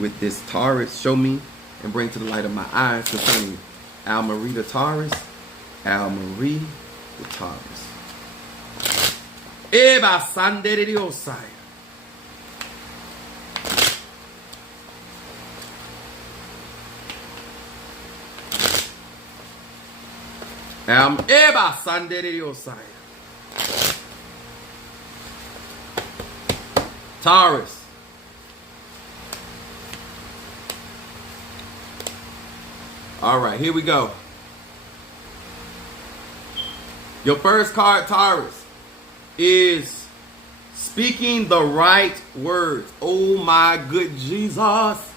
with this Taurus? Show me and bring to the light of my eyes concerning Al Marie the Taurus, Al Marie the Taurus. Eba Sande de Diosai. Eba Sande de Diosai. Taurus. All right, here we go. Your first card, Taurus, is speaking the right words. Oh my good Jesus.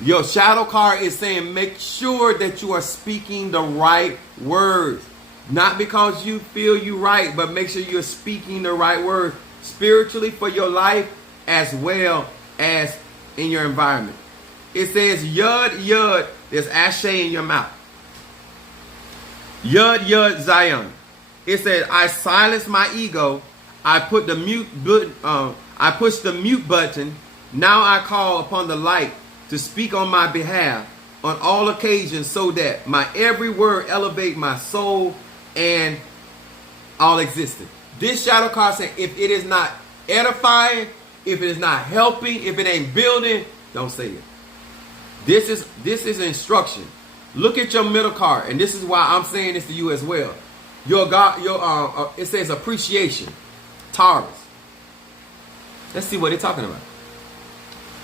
Your shadow card is saying make sure that you are speaking the right words. Not because you feel you right, but make sure you're speaking the right words. Spiritually for your life as well as in your environment. It says Yud Yud. There's Ashe in your mouth. Yud Yud Zion. It says I silence my ego. I put the mute button. I push the mute button. Now I call upon the light to speak on my behalf on all occasions, so that my every word elevate my soul and all existence. This shadow card saying if it is not edifying, if it is not helping, if it ain't building, don't say it. This is instruction. Look at your middle card, and this is why I'm saying this to you as well. It says appreciation, Taurus. Let's see what they're talking about.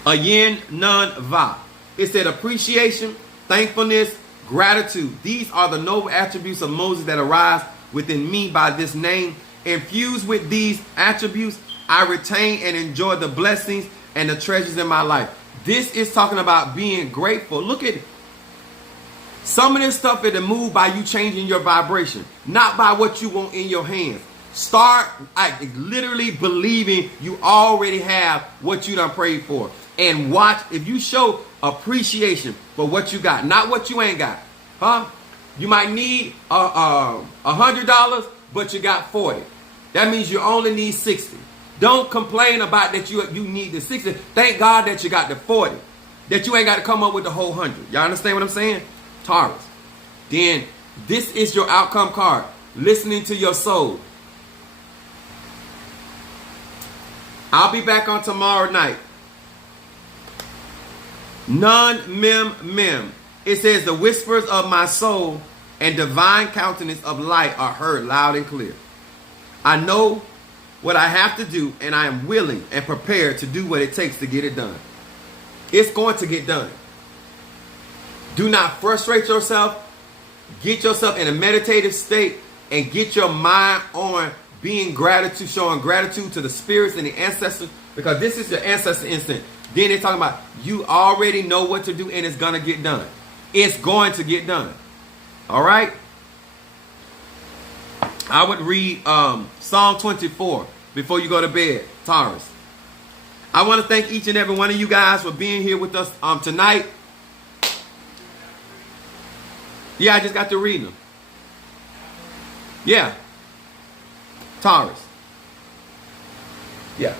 A yin nun va. It said appreciation, thankfulness, gratitude. These are the noble attributes of Moses that arise within me by this name. Infused with these attributes, I retain and enjoy the blessings and the treasures in my life. This is talking about being grateful. Look at some of this stuff is moved by you changing your vibration, not by what you want in your hands. Start literally believing you already have what you done prayed for. And watch, if you show appreciation for what you got, not what you ain't got. Huh? You might need $100, but you got 40. That means you only need 60. Don't complain about that you need the 60. Thank God that you got the 40. That you ain't got to come up with the whole 100. Y'all understand what I'm saying? Taurus. Then this is your outcome card. Listening to your soul. I'll be back on tomorrow night. Nun mem mem. It says the whispers of my soul and divine countenance of light are heard loud and clear. I know what I have to do, and I am willing and prepared to do what it takes to get it done. It's going to get done. Do not frustrate yourself. Get yourself in a meditative state and get your mind on being gratitude, showing gratitude to the spirits and the ancestors, because this is your ancestor instinct. Then they're talking about you already know what to do, and it's going to get done. It's going to get done. All right? I would read Psalm 24 before you go to bed, Taurus. I want to thank each and every one of you guys for being here with us tonight. Yeah, I just got to read them. Yeah. Taurus. Yeah.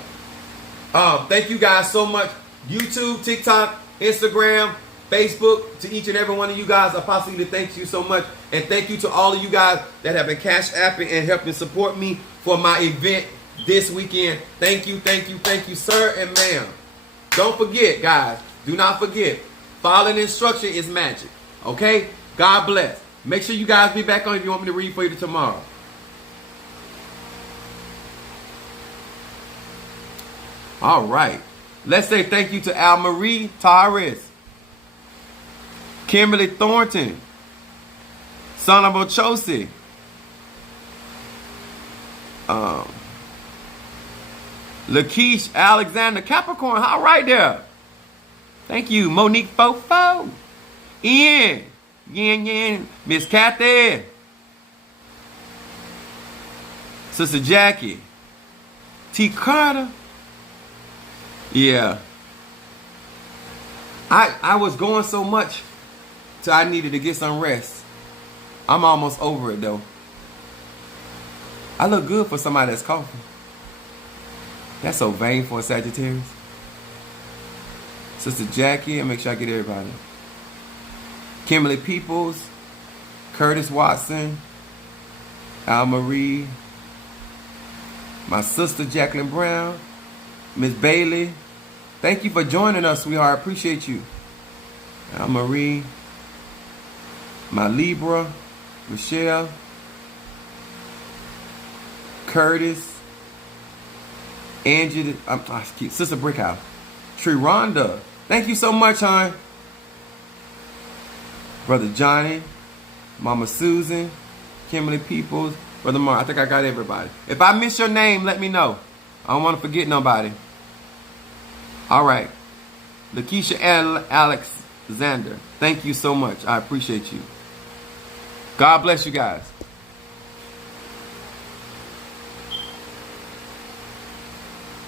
Thank you guys so much. YouTube, TikTok, Instagram, Facebook, to each and every one of you guys. ApostleEaly, thank you so much. And thank you to all of you guys that have been cash apping and helping support me for my event this weekend. Thank you, thank you, thank you, sir and ma'am. Don't forget, guys. Do not forget. Following instruction is magic. Okay? God bless. Make sure you guys be back on if you want me to read for you tomorrow. All right. Let's say thank you to Al Marie Taurus, Kimberly Thornton, Son of Ochosi, Lakeisha Alexander Capricorn, all right there. Thank you. Monique Fofo. Ian. Yin. Miss Kathy. Sister Jackie. T. Carter. Yeah. I was going so much till I needed to get some rest. I'm almost over it though. I look good for somebody that's coughing. That's so vain for a Sagittarius. Sister Jackie, and make sure I get everybody. Kimberly Peoples, Curtis Watson, Al Marie, my sister Jacqueline Brown, Miss Bailey. Thank you for joining us, sweetheart. Appreciate you. Al Marie, my Libra, Michelle, Curtis, Angie, Sister Brickhouse, Rhonda. Thank you so much, hon. Brother Johnny, Mama Susan, Kimberly Peoples, Brother Mark. I think I got everybody. If I miss your name, let me know. I don't want to forget nobody. All right. Lakeisha Alexander. Thank you so much. I appreciate you. God bless you guys.